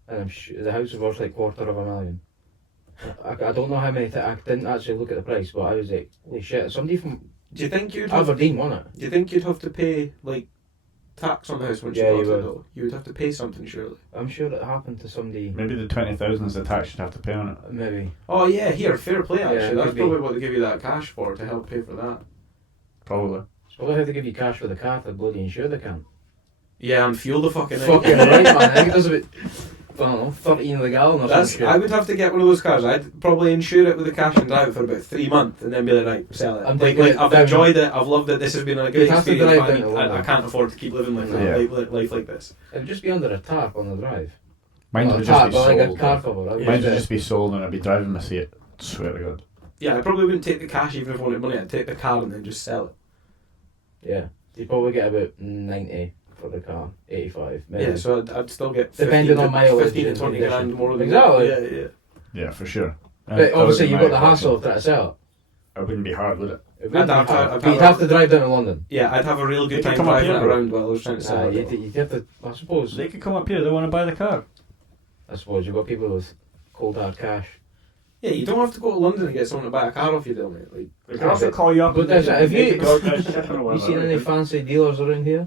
And the house was worth like $250,000. I don't know how many, I didn't actually look at the price, but I was like, holy shit, somebody from Do you think you'd have? Aberdeen won it. Do you think you'd have to pay like tax on the house once Yeah, you you got it would. though? You would have to pay something surely. I'm sure it happened to somebody, Maybe the 20,000 is the tax you'd have to pay on it. maybe. Oh yeah, here fair play actually. Yeah, That's could be. probably what they give you that cash for to help pay for that. Probably. It's probably how they give you cash for the car to bloody insure the can. Yeah, and fuel the fucking thing. Fucking right, man. I think it does about, I don't know, 13 of the gallon or That's. some shit. I would have to get one of those cars. I'd probably insure it with the cash and drive it for about 3 months, and then be like, right, sell it. I'm Like, thinking I've down- enjoyed it. I've loved it. This has been a great You'd have to experience. drive But down to I London. can't afford to keep living like that, Yeah. life like this. It'd just be under a tarp on the drive. Mine Not would a just tarp, be but like a sold. car cover. Mine would just be sold and I'd be driving my seat. Swear to God. Yeah, I probably wouldn't take the cash even if I wanted money. I'd take the car and then just sell it. Yeah. You probably get about 90 for the car, 85 maybe. Yeah, so I'd still get Depending 15 on mileage 15 to and 20 condition. grand more than Exactly. Yeah. Yeah, for sure. But obviously you've got the hassle of trying to sell It wouldn't be hard, would it? it. It wouldn't I'd have be to- hard. I'd But you'd have to drive down to London. Yeah, I'd have a real good They could time come up driving it here, around while I was trying to sell it. You'd have to, I suppose They could come up here, they want to buy the car. you've got people with cold hard cash. Yeah, you don't have to go to London and get someone to buy a car off you, do mate. Like, They can also call you up. But there's- have you- Have You seen any fancy dealers around here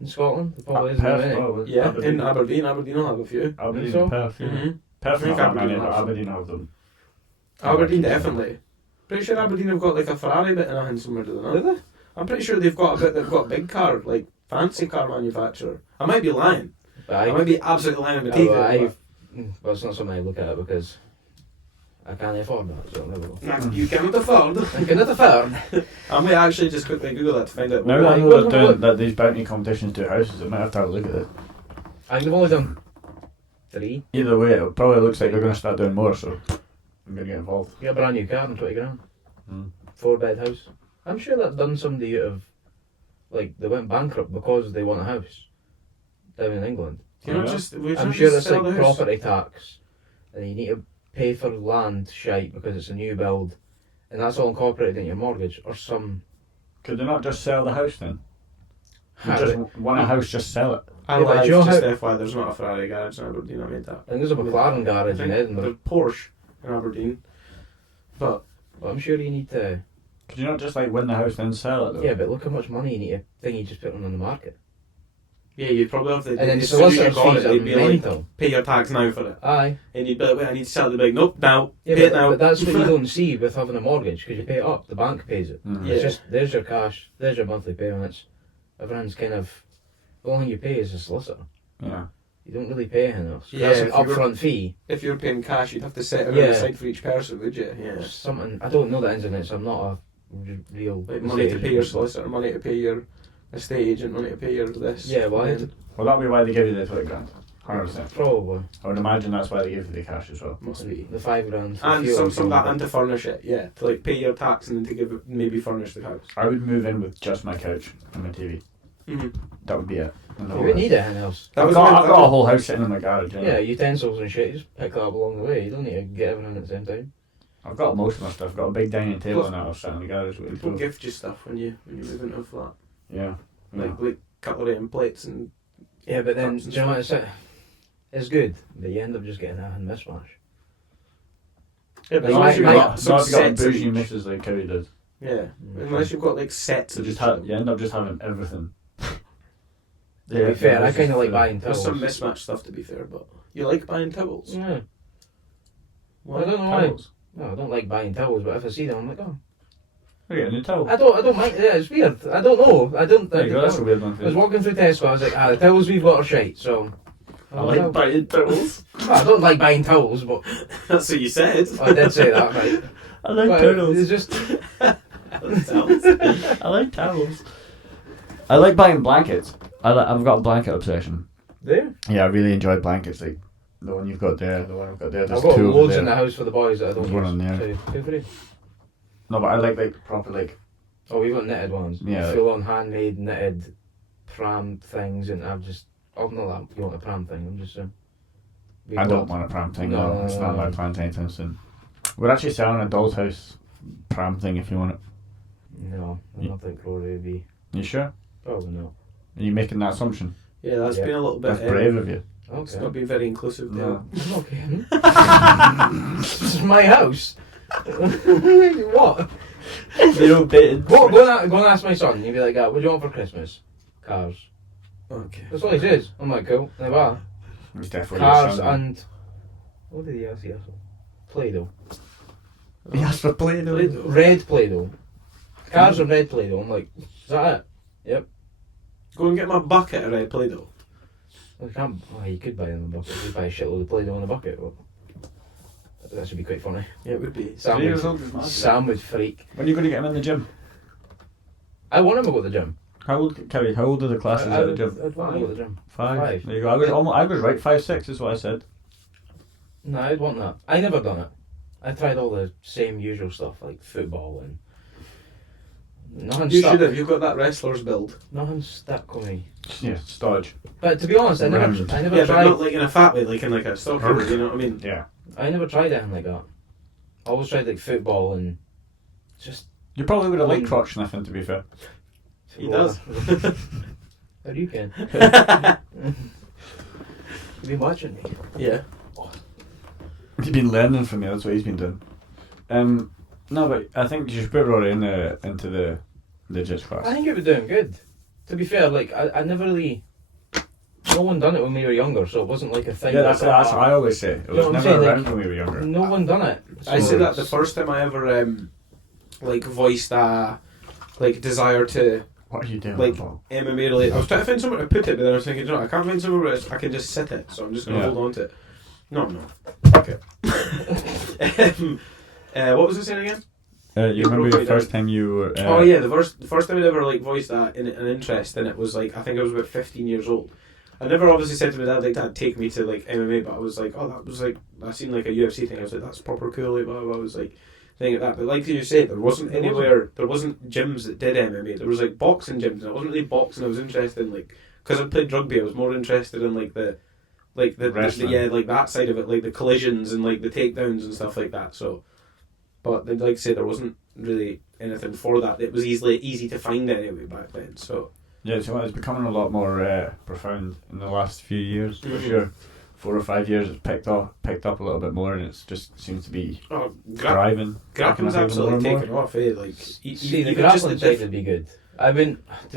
in Scotland? There probably isn't Perth, many. probably. yeah, Aberdeen. in Aberdeen will have a few. Aberdeen Think so? and Perth, yeah. Mm-hmm. Perth I think not that many, Aberdeen but has Aberdeen have them. Aberdeen definitely. Pretty sure Aberdeen have got like a Ferrari bit in a hand somewhere, do they not? Did they? I'm pretty sure they've got a big car, like fancy car manufacturer. I might be lying. I might be absolutely lying in my teeth. But it's not something I look at because I can't afford that, so I'll never go. You cannot afford. I cannot afford. I might actually just quickly Google that to find out. Now what that I it know was. they're doing that these bounty competitions do houses, I might have to have a look at it. I think they've only done 3. Either way, it probably looks like they're going to start doing more, so I'm going to get involved. You get a brand new car and 20 grand. Mm. 4-bed house. I'm sure that done somebody out of, like, they went bankrupt because they want a house down in England. Do you not Yeah. just? we I'm just sure it's sell like the house? property tax, and you need to pay for land shite because it's a new build, and that's all incorporated in your mortgage or some. Could they not just sell the house then? You I just want a house, just sell it. I Yeah, but lied, Joe, just how- FYI, there's not a Ferrari garage in Aberdeen, I made that. think there's a McLaren garage in There's Edinburgh, Porsche in Aberdeen. But but I'm sure you need to. Could you not just like win the house then sell it though? Yeah, but look how much money you need to think you just put them on the market, yeah, you'd probably have to. and then as soon as you solicitor's got fees it, are they'd be like, mental. pay your tax now for it. Aye, And you'd be like, wait, I need to sell it. They'd be like, nope, now, yeah, pay it now. but that's what you don't see with having a mortgage because you pay it up, the bank pays it. Mhm. Yeah. It's just there's your cash, there's your monthly payments. Everyone's kind of the only thing you pay is a solicitor. Yeah. You don't really pay anything else. Yeah, That's an if you were- upfront fee. If you were paying cash, you'd have to set it Yeah. aside for each person, would you? Yeah. Something I don't know the ins and outs. I'm not a real Like money to estate pay your agent, but- solicitor, money to pay your estate agent, money to pay your this. Yeah, why? and Well, that'll be why they give you the 20 grand. 100%. Probably I would imagine that's why they give you the cash as well. Must be. the 5 grand. For And fuel some that and and to furnish it, yeah. To like pay your tax and then to give it, maybe furnish the house. I would move in with just my couch and my TV. Mm-hmm. That would be it. And the you whole wouldn't house. need anything else. That I've was got, my- I've got a whole house sitting in my garage. You know? Yeah, utensils and shit. You just pick that up along the way. You don't need to get everything at the same time. I've got most of my stuff. I've got a big dining table Plus- and that I'll sit in the garage with People it. gift you stuff when you move into a flat, Yeah. like cutlery and plates and Yeah, but then Cups do and you know what it's is good, but you end up just getting a mismatch. Yeah, but Like, unless you've my- got some Not if you got sets of bougie each. misses like Cowie does. Yeah, unless you've got like sets So of just each of them. you end up just having everything. To be fair, I it's kind of just like the- buying There's towels. some mismatched stuff to be fair, but you like buying towels. Yeah. Why? I don't know why. towels. No, I don't like buying towels, but if I see them, I'm like, oh. We're getting a new towel. I don't mind. Yeah, it's weird. I don't know. There you go, that's a weird one for I was you. walking through Tesco. I was like, the towels we've got are shite. So I like buying towels. Well, I don't like buying towels, but That's what you said. I did say that, right? I like But towels. it's just I like towels. I like buying blankets. I've got a blanket obsession. there. Yeah, I really enjoy blankets. Like the one you've got there, the one I've got there. There's I've got two over loads there. in the house for the boys that I don't There's one use. on there. So, feel free. No, but I like proper like. Oh, we've got knitted ones. Yeah. Full on handmade knitted pram things, and I'm not that you want a pram thing. I'm just I don't want a pram thing. No, No, it's not my plan anytime soon. We're actually selling a doll's house pram thing if you want it. No, I don't think Rory would be. You sure? Probably not. Are you making that assumption? Yeah, that's Yeah. been a little bit. That's brave of you. It's Okay. not been very inclusive there. No. I'm not kidding. This is my house. What? They're all dated. Go and ask my son. You'd be like, what do you want for Christmas? Cars. Okay. That's all he says. I'm like, cool. They are. It's definitely Cars your son. and... What did he ask? Play-Doh. He asked for Play-Doh. Play-Doh. Red Play-Doh. Cars and red Play-Doh. I'm like, is that it? Go and get my bucket of red Play-Doh. Well, you could buy them in a bucket. You could buy a shitload of Play-Doh in a bucket. But that should be quite funny. Yeah, it would be. Sam 3 years would, old is mad. Sam would freak. When are you going to get him in the gym? I want him to go to the gym. How old, Cowie? How old are the classes at the gym? I'd want him to go to the gym. 5. Five. There you go. I was right. 5, 6 is what I said. No, I'd want that. I never done it. I tried all the same usual stuff like football and nothing You stuck. should have. You've got that wrestler's build. Nothing stuck with me. Yeah, stodge. But to be honest, I never Yeah, but tried. not like in a fat way, like in like a soccer way, you know what I mean? Yeah. I never tried anything like that. I always tried like football and just. You probably would have liked crotch sniffing, to be fair. He does. How do you can? You've been watching me. Yeah. He's been learning from me. That's what he's been doing. No, but I think you should put Rory into the jiu-jitsu class. I think it was doing good. To be fair, like I never really. No one done it when we were younger, so it wasn't like a thing. Yeah, that's what I always say. It You know was what I'm never saying, around like, when we were younger. No one done it. I So said that the it's- first time I ever like voiced a like desire to What are you doing? like Paul? MMA related. I was trying to find somewhere to put it, but then I was thinking, you know, I can't find somewhere where I can just sit it, so I'm just gonna Yeah. hold on to it. No, I'm not. Fuck it. What was I saying again? You remember broke your me first time you were... Oh yeah, the first time I ever like voiced that an interest in it was like I think I was about 15 years old. I never obviously said to my dad like Dad take me to like MMA, but I was like, oh, that was like I seen like a UFC thing. I was like, that's proper cool. Like, blah, blah, blah. I was like thinking that, but like you said, there wasn't gyms that did MMA. There was like boxing gyms, and it wasn't really boxing. I was interested in like because I played rugby. I was more interested in like the Wrestling. yeah, like that side of it, like the collisions and like the takedowns and stuff like that. So, but then like I say, there wasn't really anything for that. It was easy to find anyway back then. So. Yeah, so it's becoming a lot more profound in the last few years, for Mhm. sure. 4 or 5 years, it's picked up a little bit more, and it's just seems to be Oh, thriving. grappling's Picking up even absolutely more and taken off, eh? Like, See, the even just grappling side would be good. To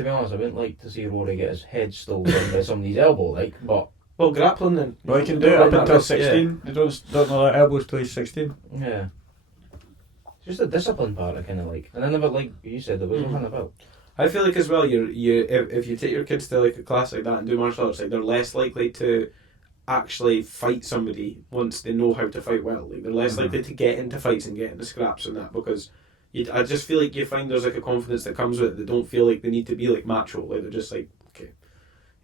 be honest, I wouldn't like to see Rory get his head stolen by somebody's elbow, like, but well, grappling then. Well, he can do it up Like until that, 16. They don't allow elbows till he's 16. yeah. It's just the discipline part I kind of like. And I never, like you said, there was Mhm. nothing about. I feel like as well, if you take your kids to like a class like that and do martial arts, like they're less likely to actually fight somebody once they know how to fight well. Like they're less Mhm. likely to get into fights and get into scraps and that because I just feel like you find there's like a confidence that comes with it. They don't feel like they need to be like macho. Like they're just like okay,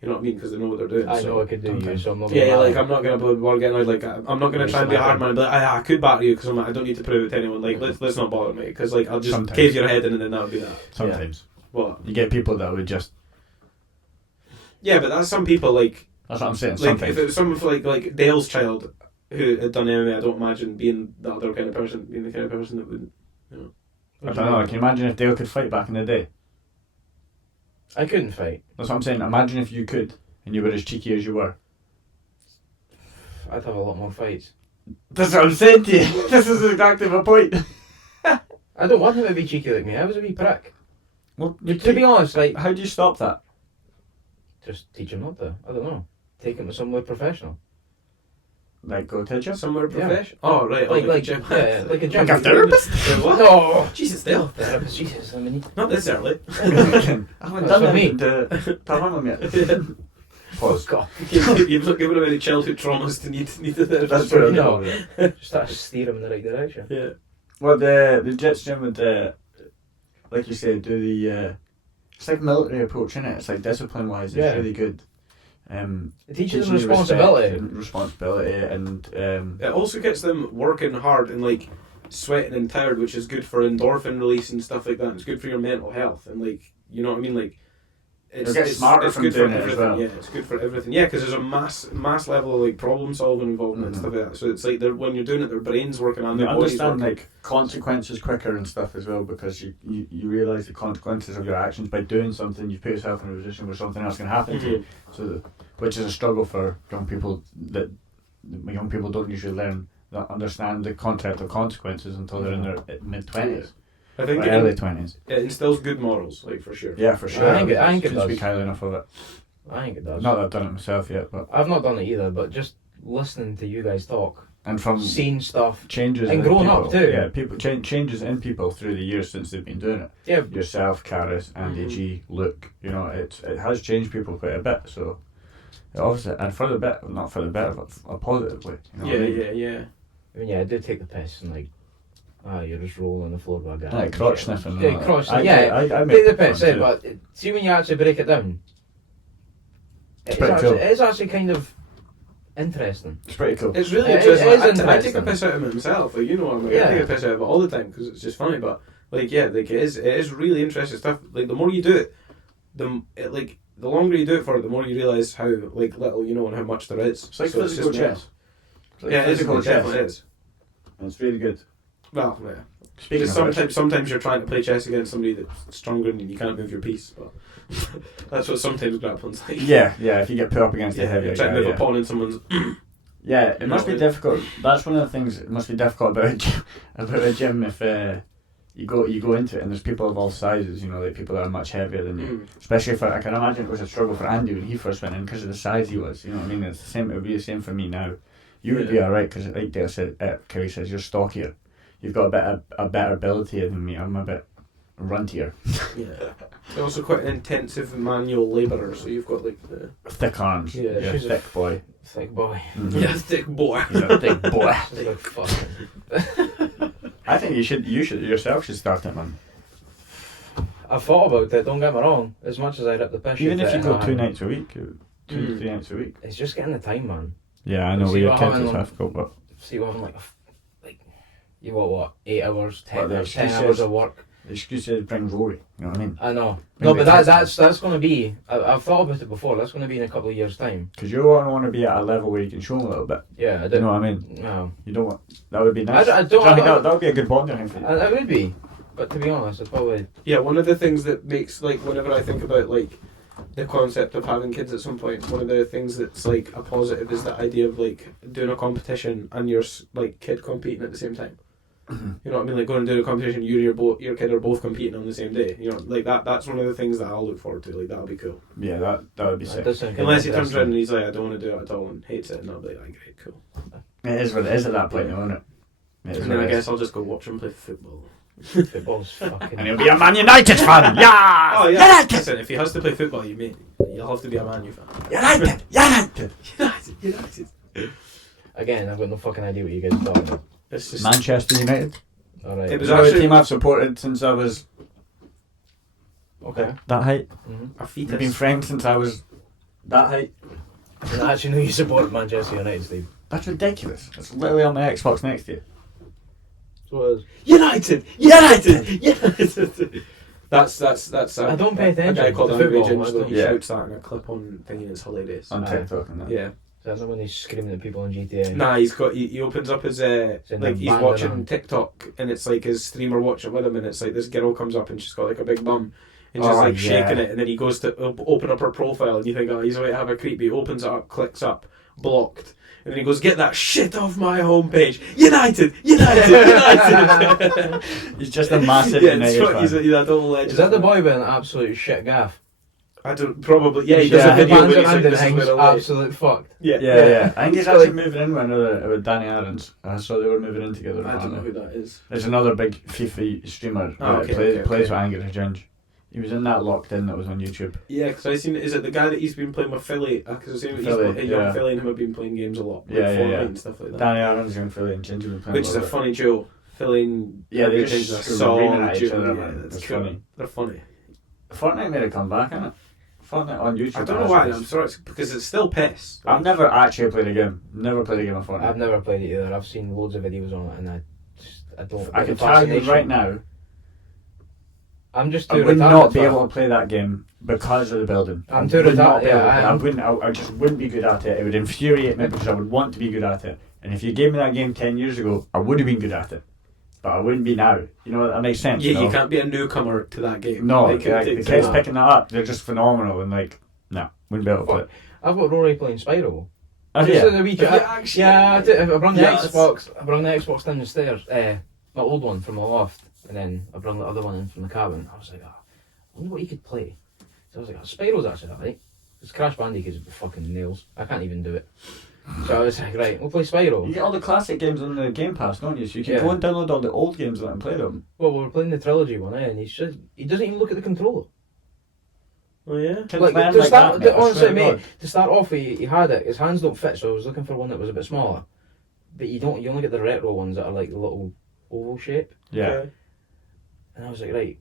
you know what I mean? Because they know what they're doing. I so. know I could do you, sometimes. so I'm not Yeah, gonna like lie. I'm not gonna bother getting out. Like I'm not gonna try and be a hard man. But I could batter you because I don't need to prove it to anyone. Like let's not bother me because like I'll just Sometimes. cave your head in and then that would be that. Sometimes. What? You get people that would just... Yeah, but that's some people like That's what I'm saying, if sometimes. it was someone like Dale's child who had done MMA, I don't imagine being the other kind of person, being the kind of person that would. I don't know, can you imagine if Dale could fight back in the day? I couldn't fight. That's what I'm saying, imagine if you could, and you were as cheeky as you were. I'd have a lot more fights. That's what I'm saying to you. This is exactly my point. I don't want him to be cheeky like me. I was a wee prick. Well, To be honest, like, how do you stop that? just teach him not to. I don't know. Take him to somewhere professional. Like go to a gym? Somewhere Yeah. professional. Oh right, Like a gym. yeah, like a gym. Like a therapist? What? No, Jesus, Dale. therapist. Jesus, I mean, Not this early. I haven't That's done for me. anything to harm him yet. Pause. God, You've not given him any childhood traumas to need a therapist. That's fair No. enough. just start to steer him in the right direction. Yeah. Well, the Jets gym would, like you said, do the. It's like military approach, innit? It's like discipline wise, it's Yeah. really good. It teaches Teaching them you responsibility. respect and responsibility, and It also gets them working hard and like sweating and tired, which is good for endorphin release and stuff like that. It's good for your mental health and like, you know what I mean, like. You'll get smarter from good doing for it as everything. well. Yeah, it's good for everything. Yeah, because there's a mass level of like problem solving involved and stuff like that. So it's like when you're doing it, their brain's working and you their body's understand working. like consequences quicker and stuff as well, because you realise the consequences of your actions by doing something. You put yourself in a position where something else can happen to you. So, which is a struggle for young people that young people don't usually learn that understand the concept of consequences until they're in their mid-20s. I think Early 20s. it instills good morals, like for sure. Yeah, for sure. I think it Shouldn't does. speak highly enough of it. I think it does. Not that I've done it myself yet, but I've not done it either, but just listening to you guys talk, and from seeing stuff, changes and in growing people, up too. Yeah, people changes in people through the years since they've been doing it. Yeah, Yourself, Karis, Andy G, Luke. You know, it has changed people quite a bit. So obviously, and for the bit, not for the better, but a positive way. You know what I mean? Yeah. I mean, yeah, I did take the piss and like, you're just rolling on the floor with a guy. Like crotch sniffing. and Yeah, all that. crotch I sniffing. make Take the piss, fun too. but see when you actually break it down, it's pretty actually, cool. it's actually kind of interesting. It's pretty cool. It's really It interesting. is I take a interesting. piss out of it myself. Like, you know, I Yeah. take a piss out of it all the time because it's just funny. But like, yeah, like it is really interesting stuff. Like the more you do it, the longer you do it for, the more you realise how like little you know and how much there is. It's like So physical just chess. It's like Yeah, it is. physical It chess. definitely is. It's really good. Well, yeah. Speaking Because of which, sometimes you're trying to play chess against somebody that's stronger than you, and you can't move your piece. But that's what sometimes grappling's like. yeah, if you get put up against a heavier you're trying guy, to move yeah. a pawn in someone's. Yeah, it must be No, difficult. That's one of the things. It must be difficult about a gym if you go into it and there's people of all sizes. You know, like people that are much heavier than you. Especially for I can imagine it was a struggle for Andy when he first went in because of the size he was. You know what I mean? It's the same. It would be the same for me now. You would be alright because, like Dale said, Cowie says you're stockier. You've got a better ability than me. I'm a bit runtier. Yeah. You're also quite an intensive manual labourer, so you've got like the Thick arms. Yeah, You're a she's a thick boy. Thick boy. Mhm. thick boy. He's a thick boy. Like, fuck. I think you should yourself should start it, man. I've thought about it, don't get me wrong, as much as I rip the piss. Even if you go 2 nights, nights a week, 2 to 3 nights a week. it's just getting the time, man. Yeah, I know See with your what kids happened it's on- difficult, but See what I'm like, you got what, 8 hours, 10, Well, the 10 excuse hours is- of work. the excuse is bring Rory. You know what I mean? I know. Bring No, the but kids that's going to be, I've thought about it before, that's going to be in a couple of years' time. Because you want to be at a level where you can show them a little bit. Yeah, I You do. know what I mean? No. You don't want that would be nice. I don't- Do you think I- that would be a good bonding thing for you. I would be, but to be honest, it's probably, Yeah, one of the things that makes like whenever I think about like the concept of having kids at some point, one of the things that's like a positive is the idea of like doing a competition and your like kid competing at the same time. You know what I mean? Like going and doing a competition, you and your kid are both competing on the same day. You know, like that's one of the things that I'll look forward to. Like that'll be cool. Yeah, that would be that sick. does sound kind Unless of he turns interesting. around and he's like, I don't want to do it at all and hates it, and I'll be like, great, cool. It is what it is at that point, though, isn't it? It is And what then I it guess is. I'll just go watch him play football. Football's fucking... And he'll be a Man United fan. Yeah. Oh yeah. United. Listen, if he has to play football, you'll have to be a Man U fan. United. United. United. Again, I've got no fucking idea what you guys are talking about. It's just Manchester United. Alright. It was It's a actually- team I've supported since I was Okay. that height. Mm-hmm. a We've been fetus. friends since I was that height. I didn't actually know you support Manchester United, Steve. That's ridiculous. It's literally on my Xbox next to you. So United. That's I don't pay attention A guy called to Angry football, Ginger. I He don't- shouts that in a clip on thing and it's hilarious. On Aye. TikTok and that. Yeah. So that's not when he's screaming at people on GTA. Nah, he opens up his in like the he's band watching and TikTok and it's like his streamer watching with him and it's like this girl comes up and she's got like a big bum and she's Oh, like yeah. shaking it and then he goes to open up her profile and you think, oh, he's about to have a creep, but he opens it up, clicks up blocked. And then he goes, get that shit off my homepage. United! United! He's just a massive Yeah, United fan. he's a total legend. Is that the boy with an absolute shit gaff? I don't, probably, yeah, he does a Yeah. video where he's Bands like, around this is and where things I live. absolute fucked. Yeah. I think he's It's actually like- moving in with another with Danny Aarons. I saw they were moving in together. I don't know apparently. who that is. There's another big FIFA streamer Oh, that okay, plays okay. with Angry Ginge. He was in that Locked In that was on YouTube. Yeah, because I seen, is it the guy that he's been playing with Philly? Because I seen Philly, young yeah. Philly and him have been playing games a lot. Like Yeah, yeah, Fortnite yeah. and stuff like that. Danny Aarons and Philly and Ginge have been playing. Which is a funny duo. Philly and Yeah, they Angry just Ginge are screaming at each duo. other, Yeah, man. that's It's cool. funny. They're funny. Fortnite made a comeback, innit? Fortnite on YouTube. I don't know why. I'm sorry, it's because it's still piss. I've never actually played a game. Never played a game of Fortnite. I've never played it either. I've seen loads of videos on it, and I don't. I get can the tell you fascination. right now, I'm just I too would retarded not be for it. able to play that game because of the building. I'm I too would not retarded, be able to yeah, play- I I am. wouldn't. I just wouldn't be good at it. It would infuriate me because I would want to be good at it. And if you gave me that game 10 years ago, I would have been good at it, but I wouldn't be now. You know that makes sense. Yeah, you know? you can't be a newcomer to that game. No, Like, like, the it's- kids no. picking that up, they're just phenomenal and like, nah, wouldn't be able to play it. I've got Rory playing Spyro. Oh, Just yeah. a wee Have you chat. actually? Yeah, I brought the Yes. Xbox. I brought the Xbox down the stairs. My old one from the loft, and then I brought the other one in from the cabin. I was like, I wonder what you could play. So I was like, Spyro's actually alright. Because Crash Bandicoots fucking nails. I can't even do it. So I was like, right, we'll play Spyro. You get all the classic games on the Game Pass, don't you? So you can Yeah. go and download all the old games and play them. Well, we were playing the trilogy one, and he doesn't even look at the controller. Oh yeah. Kids Like learn to like start, that, mate, I honestly, swear to mate. God. To start off, he had it. His hands don't fit, so I was looking for one that was a bit smaller. But you only get the retro ones that are like the little oval shape. Yeah. Okay. And I was like, right.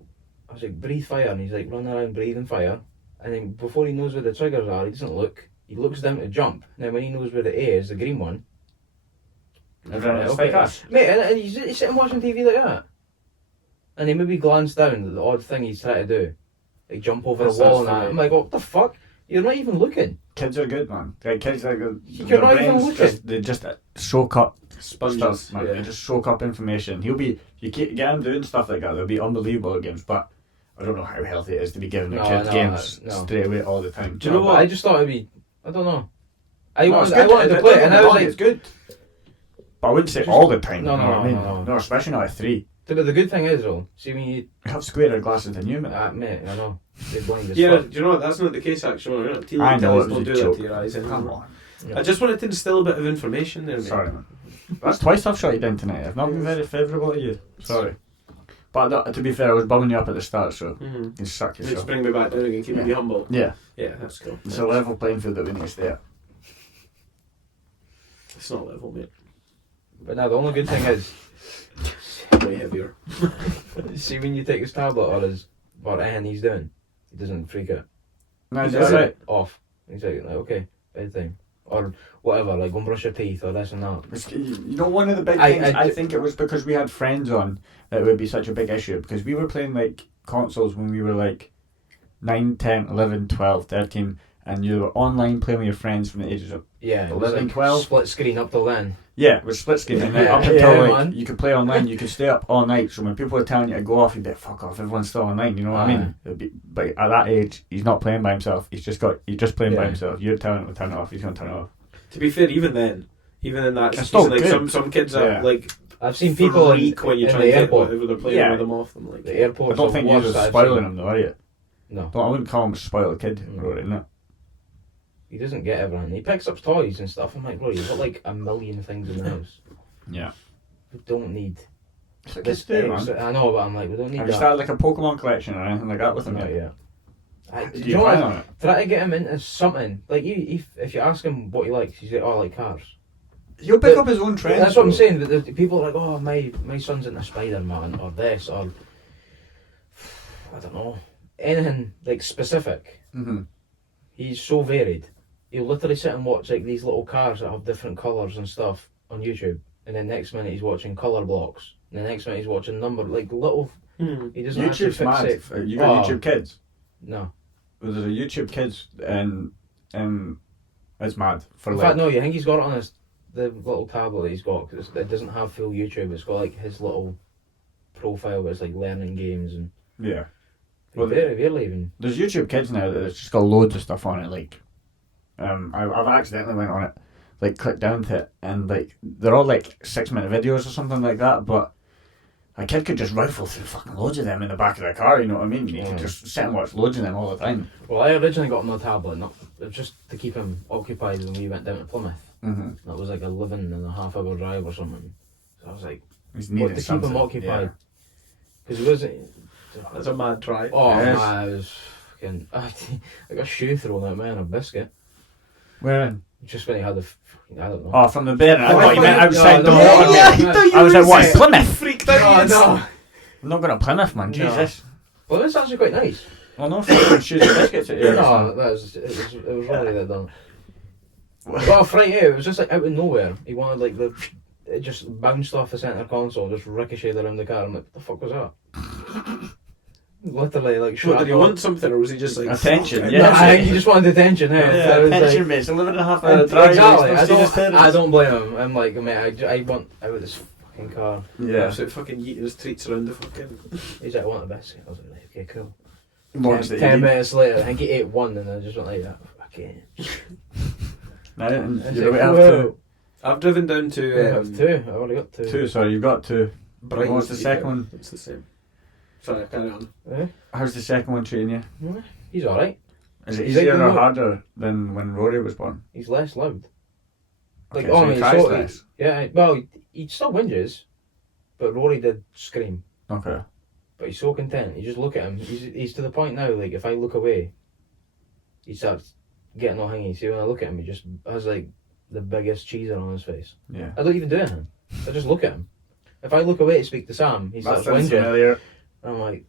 I was like, breathe fire, and he's like running around breathing fire. And then before he knows where the triggers are, he doesn't look. He looks down to jump. Now when he knows where the A is, the green one. Everyone else Okay. like us. Mate, and he's sitting watching TV like that. And he maybe glanced down at the odd thing he's trying to do. Like jump over That's a wall and funny. that. I'm like, what the fuck? You're not even looking. Kids are good, man. Like kids, like You're their not even brains looking. just they just soak up Sponges. stuff, man. Yeah. They just soak up information. You get him doing stuff like that. They'll be unbelievable at games, but I don't know how healthy it is to be giving the No, kids no, games no. straight away all the time. Do you know But what? I just thought it'd be. I don't know. I No, it's wanted good. to play it, and I was like, it's good. But I wouldn't say all the time. No, you know no, what I mean? no, no. especially not at 3. but the good thing is though, see when you, You have squarer glasses than you, man. mate, I know, they're blind as Yeah, fuck. do you know what? That's not the case actually. You're not I know, it was don't a do joke. that to your eyes anymore. Come on. Yeah. I just wanted to instill a bit of information there, mate. Sorry, man. That's twice I've shot you down tonight. I've not been very favourable to you. Sorry. But to be fair, I was bumming you up at the start, so Mm-hmm. you suck Let's yourself. bring me back down again, keeping Yeah. you humble. Yeah, Yeah, that's cool. it's a level playing field that we need to stay at. It's not level, mate. But now the only good thing is, Way heavier. see when you take his tablet or anything he's doing, he doesn't freak out. No, He's is just that like, right? off. He's like okay, bedtime. Or whatever, like go and brush your teeth or this and that. You know, one of the big things, I think it was because we had friends on that it would be such a big issue, because we were playing like consoles when we were like 9, 10, 11, 12, 13, and you were online playing with your friends from the ages of Yeah, it was 11, like 12. split screen up till then. Yeah, with split screen, and then Yeah, up until yeah, like man. you could play online, you could stay up all night. So when people were telling you to go off, you'd be like, "Fuck off!" Everyone's still online. You know what I mean? But at that age, he's not playing by himself. He's just playing by Yeah. himself. You're telling him to turn it off. He's gonna turn it off. To be fair, even then, even in that, It's still like good. some kids are Yeah. like I've seen people in, freak when you in try the and get airport. whatever they're playing Yeah. with them off them. Like, The airport. I don't think you're just spoiling him though, are you? No, I wouldn't call him a spoiled kid, Mm. Rory, no. he doesn't get everything. He picks up toys and stuff. I'm like, bro, you've got like a million things in the house. Yeah. We don't need It's like this kids do, man. extra. I know, but I'm like, we don't need Have you that. started like a Pokemon collection or anything like that with him Not yet? yet. Do Do you you know plan what? on it? Try to get him into something. Like if you ask him what he likes, he's like, oh, I like cars. He'll pick But up his own trends. That's what I'm though. saying. That the people are like, oh, my son's into Spider-Man or this or I don't know, anything like specific. Mm-hmm. He's so varied. He'll literally sit and watch like these little cars that have different colours and stuff on YouTube, and then next minute he's watching colour blocks, and the next minute he's watching number like little. He doesn't actually YouTube's mad. fixate. You got Oh. YouTube Kids. No, Well, there's a YouTube Kids and it's mad for in like. fact, no. You think he's got it on the little tablet that he's got because it doesn't have full YouTube. It's got like his little profile where it's like learning games and. Yeah. Well, Very even. There's YouTube Kids now that it's just got loads of stuff on it. Like, I've accidentally went on it like click down to it, and like they're all like 6-minute videos or something like that, but a kid could just rifle through fucking loads of them in the back of their car, you know what I mean? You could just sit and watch loads of them all the time. Well, I originally got him on a tablet, just to keep him occupied when we went down to Plymouth. Mm-hmm. That was like 11.5 hour drive or something. So I was like, He's what, to keep him occupied? Because it wasn't... That's a mad drive. Oh, Yes. man, I was fucking... I got a shoe thrown at me and a biscuit. Where in? Just when he had the fucking... I don't know. Oh, from the bear. I Oh, thought you meant outside the no, water. no, he no. thought you I was were like, what, saying- Plymouth? Freaked out. No. I'm not going to Plymouth, man. No. Jesus. Well, it's actually quite nice. Well, no fucking shoes and biscuits at you. No, it was Rory that done it. Well, Friday, it was just like out of nowhere. He wanted like it just bounced off the centre console, just ricocheted around the car. I'm like, what the fuck was that? Literally, like, What, did he want something, or was he just like Attention, fuck it? yeah. No, I think he just wanted attention. Yeah, I was attention, like, mate. It's 11.5 hour drive. exactly. Let's go see his parents. I don't blame him. I'm like, mate, I want out of this fucking car. Yeah. So fucking yeeting his treats around the fucking. He's like, I want a biscuit. I was like, okay, cool. Watch that 10 you need. minutes later, I think he ate one, and I just went like that. Okay. No, and I was you like, have whoa. I've driven down I to have two. I've already got two. two. Sorry, you've got two. Brighton. What's the second one? It's the same. Sorry, carry on. Eh? How's the second one treating you? He's alright. Is it He's like easier the or mo- harder than when Rory was born? He's less loud. Like, Okay, so he he cries sort of- less. Yeah, well, he still whinges, but Rory did scream. Okay. But he's so content. You just look at him. He's to the point now. Like, if I look away, he starts getting all hangy. See, when I look at him, he just has like the biggest cheeser on his face. Yeah. I don't even do anything. I just look at him. If I look away to speak to Sam, he That starts sounds whinging. familiar. I'm like,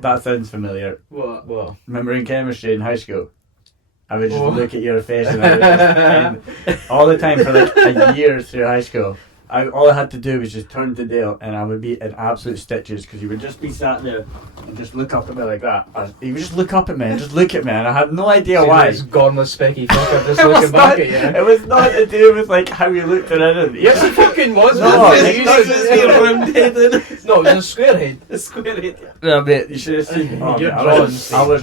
That sounds familiar. What? well, Remember in chemistry in high school? I would just Oh. look at your face and I would just, and all the time for like a year through high school. All I had to do was just turn to Dale and I would be in absolute stitches because he would just be sat there and just look up at me like that. He would just look up at me and just look at me and I had no idea why. This godless specky fucker just It was looking back not- at you. It was not to do with like how you looked or anything. Yes, it fucking was. No, man. it's You not said- just being round-headed. No, it was a square head. A square head. Yeah, mate, you should have seen. Oh, You're mate, drawn, I was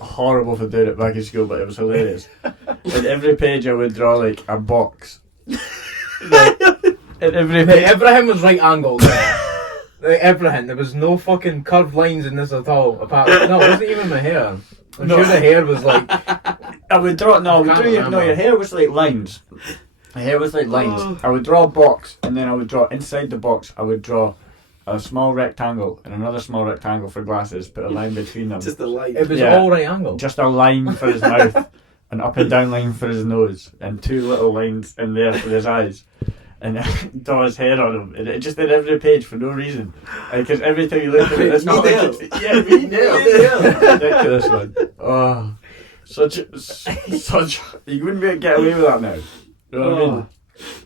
horrible for doing it back in school, but it was hilarious. In every page, I would draw like a box. Like, in every Mate, page, everything was right angled. Like, everything. There was no fucking curved lines in this at all. Apart, no, it wasn't even my hair. I'm No. sure the hair was like. I would draw. No, Can't your remember. hair was like lines. My hair was like lines. Oh. I would draw a box, and then I would draw inside the box. I would draw a small rectangle and another small rectangle for glasses. Put a line between them. Just a light. It was Yeah. all right angled. Just a line for his mouth, an up and down line for his nose, and two little lines in there for his eyes. And draw his hair on him, and it just did every page for no reason. Because every time you look at it, it's not Me like Dale. it's, yeah, me Dale. Me Ridiculous one. Oh, such you wouldn't be able to get away with that now. You know what I mean?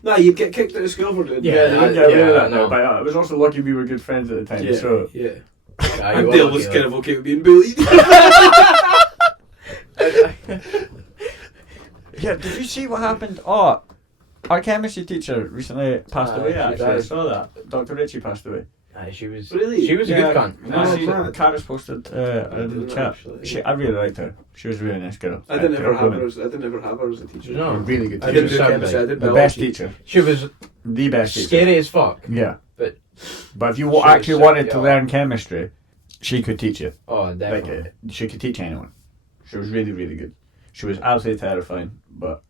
No, you'd get kicked out of school for doing Yeah, that. you wouldn't get away with that no. now. But I was also lucky we were good friends at the time. Yeah, So yeah. Yeah, And you Dale were was lucky, kind of okay with being bullied. yeah, did you see what happened? Oh, our chemistry teacher recently passed away. she Actually, I died. saw that. Dr. Ritchie passed away. She was Really? She was a good cunt. No, Oh, she, mad. Karis posted in the chat. I really liked her. She was a really nice girl. I didn't ever Good have woman. her. I didn't ever have her as a teacher. No. A really good I teacher. didn't do Sound chemistry. I like did The biology. best teacher. She was The best teacher. scary as fuck. Yeah. But But if you she was actually sick, wanted to yeah. learn chemistry, she could teach you. Oh, Like, definitely. she could teach anyone. She was really, really good. She was absolutely terrifying, but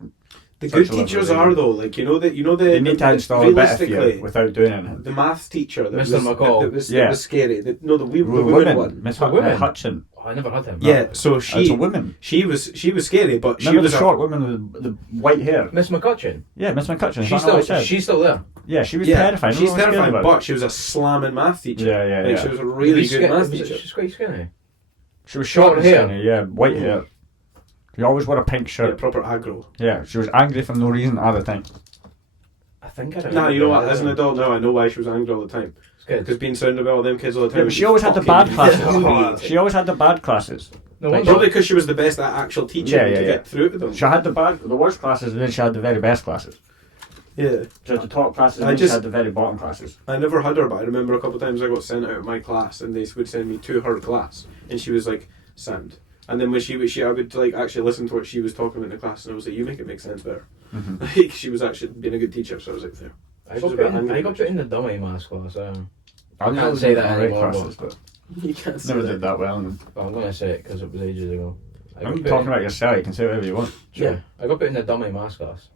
The Such good a lovely teachers lady. are though, like you know the you need to install a bit of fear realistically, without doing anything. the maths teacher that Mr. was McCall. that Yeah. was scary. The The woman one. Miss The woman? Hutchin. Oh, I never had him. Yeah, so It's a she woman. she was scary, but she Remember was the short woman with the white hair? Miss McCutcheon. Yeah, Miss McCutcheon. She's still there. Yeah, she was yeah, terrifying. she's Everyone was scared terrifying, about but she was a slamming math teacher. Yeah, yeah, Like, yeah. she was a really good math Was it- teacher. She's quite skinny. She was short and hair. skinny, yeah, white hair. She always wore a pink Yeah, shirt. proper aggro. Yeah, she was angry for no reason all the time. I think I don't Nah, you know what? As an adult now, I know why she was angry all the time. It's good. Because being surrounded by all them kids all the time. Yeah, but would she be always had the fucking bad classes. infuriating. She always had the bad classes. No Like, wonder. Probably because she was the best at actual teaching Yeah, yeah, to yeah. get through to them. She had the worst classes, and then she had the very best classes. Yeah. She had the top classes, and I then she just- had the very bottom classes. I never had her, but I remember a couple of times I got sent out of my class and they would send me to her class. And she was like, Sound, And then when I would like actually listen to what she was talking about in the class, and I was like, you make it make sense better. Mm-hmm. Like she was actually being a good teacher, so I was like, there. I got put in the dummy maths class. I can't say that great anymore, classes, but You can't say never that. did that well. But I'm going to say it because it was ages ago. I'm talking about yourself. You can say whatever you want. Yeah, I got put in the dummy maths class.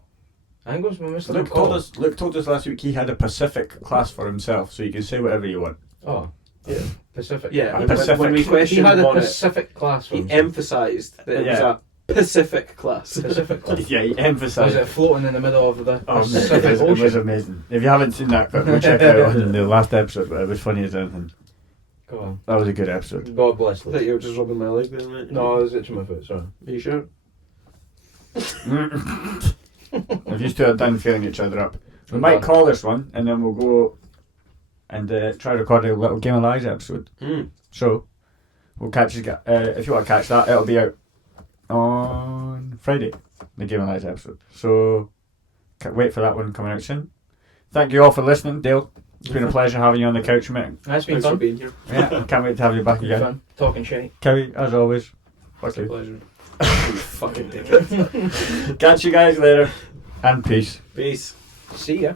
I think it was my Mr. Luke told us last week he had a Pacific class for himself, so you can say whatever you want. Oh, Yeah. Pacific. Yeah, Pacific. when we He questioned had him a on it, Pacific class for he himself. emphasised that it was Yeah. a Pacific class. Pacific class. Yeah, he Was emphasised. it floating in the middle of the Oh, Pacific it was Ocean? amazing. If you haven't seen that, go check it out on the last episode. But it was funny as anything. Go on. That was a good episode. God bless I them. thought you were just rubbing my leg there, mate. No, I was itching my foot, sorry. Are you sure? If you two are done feeling each other up, we I'm might done. call this one, and then we'll go and try to record a little Game of Lies episode. So we'll catch you. If you want to catch that, it'll be out on Friday. The Game of Lies episode. So wait for that one coming out soon. Thank you all for listening, Dale. It's been a pleasure having you on the couch, mate. That's been Thanks for fun. being here. Yeah, can't wait to have you back Been again. fun. Talking shit. Cowie, as always. Fuck It's a you. pleasure. You fucking dickhead. Catch you guys later, and peace. Peace. See ya.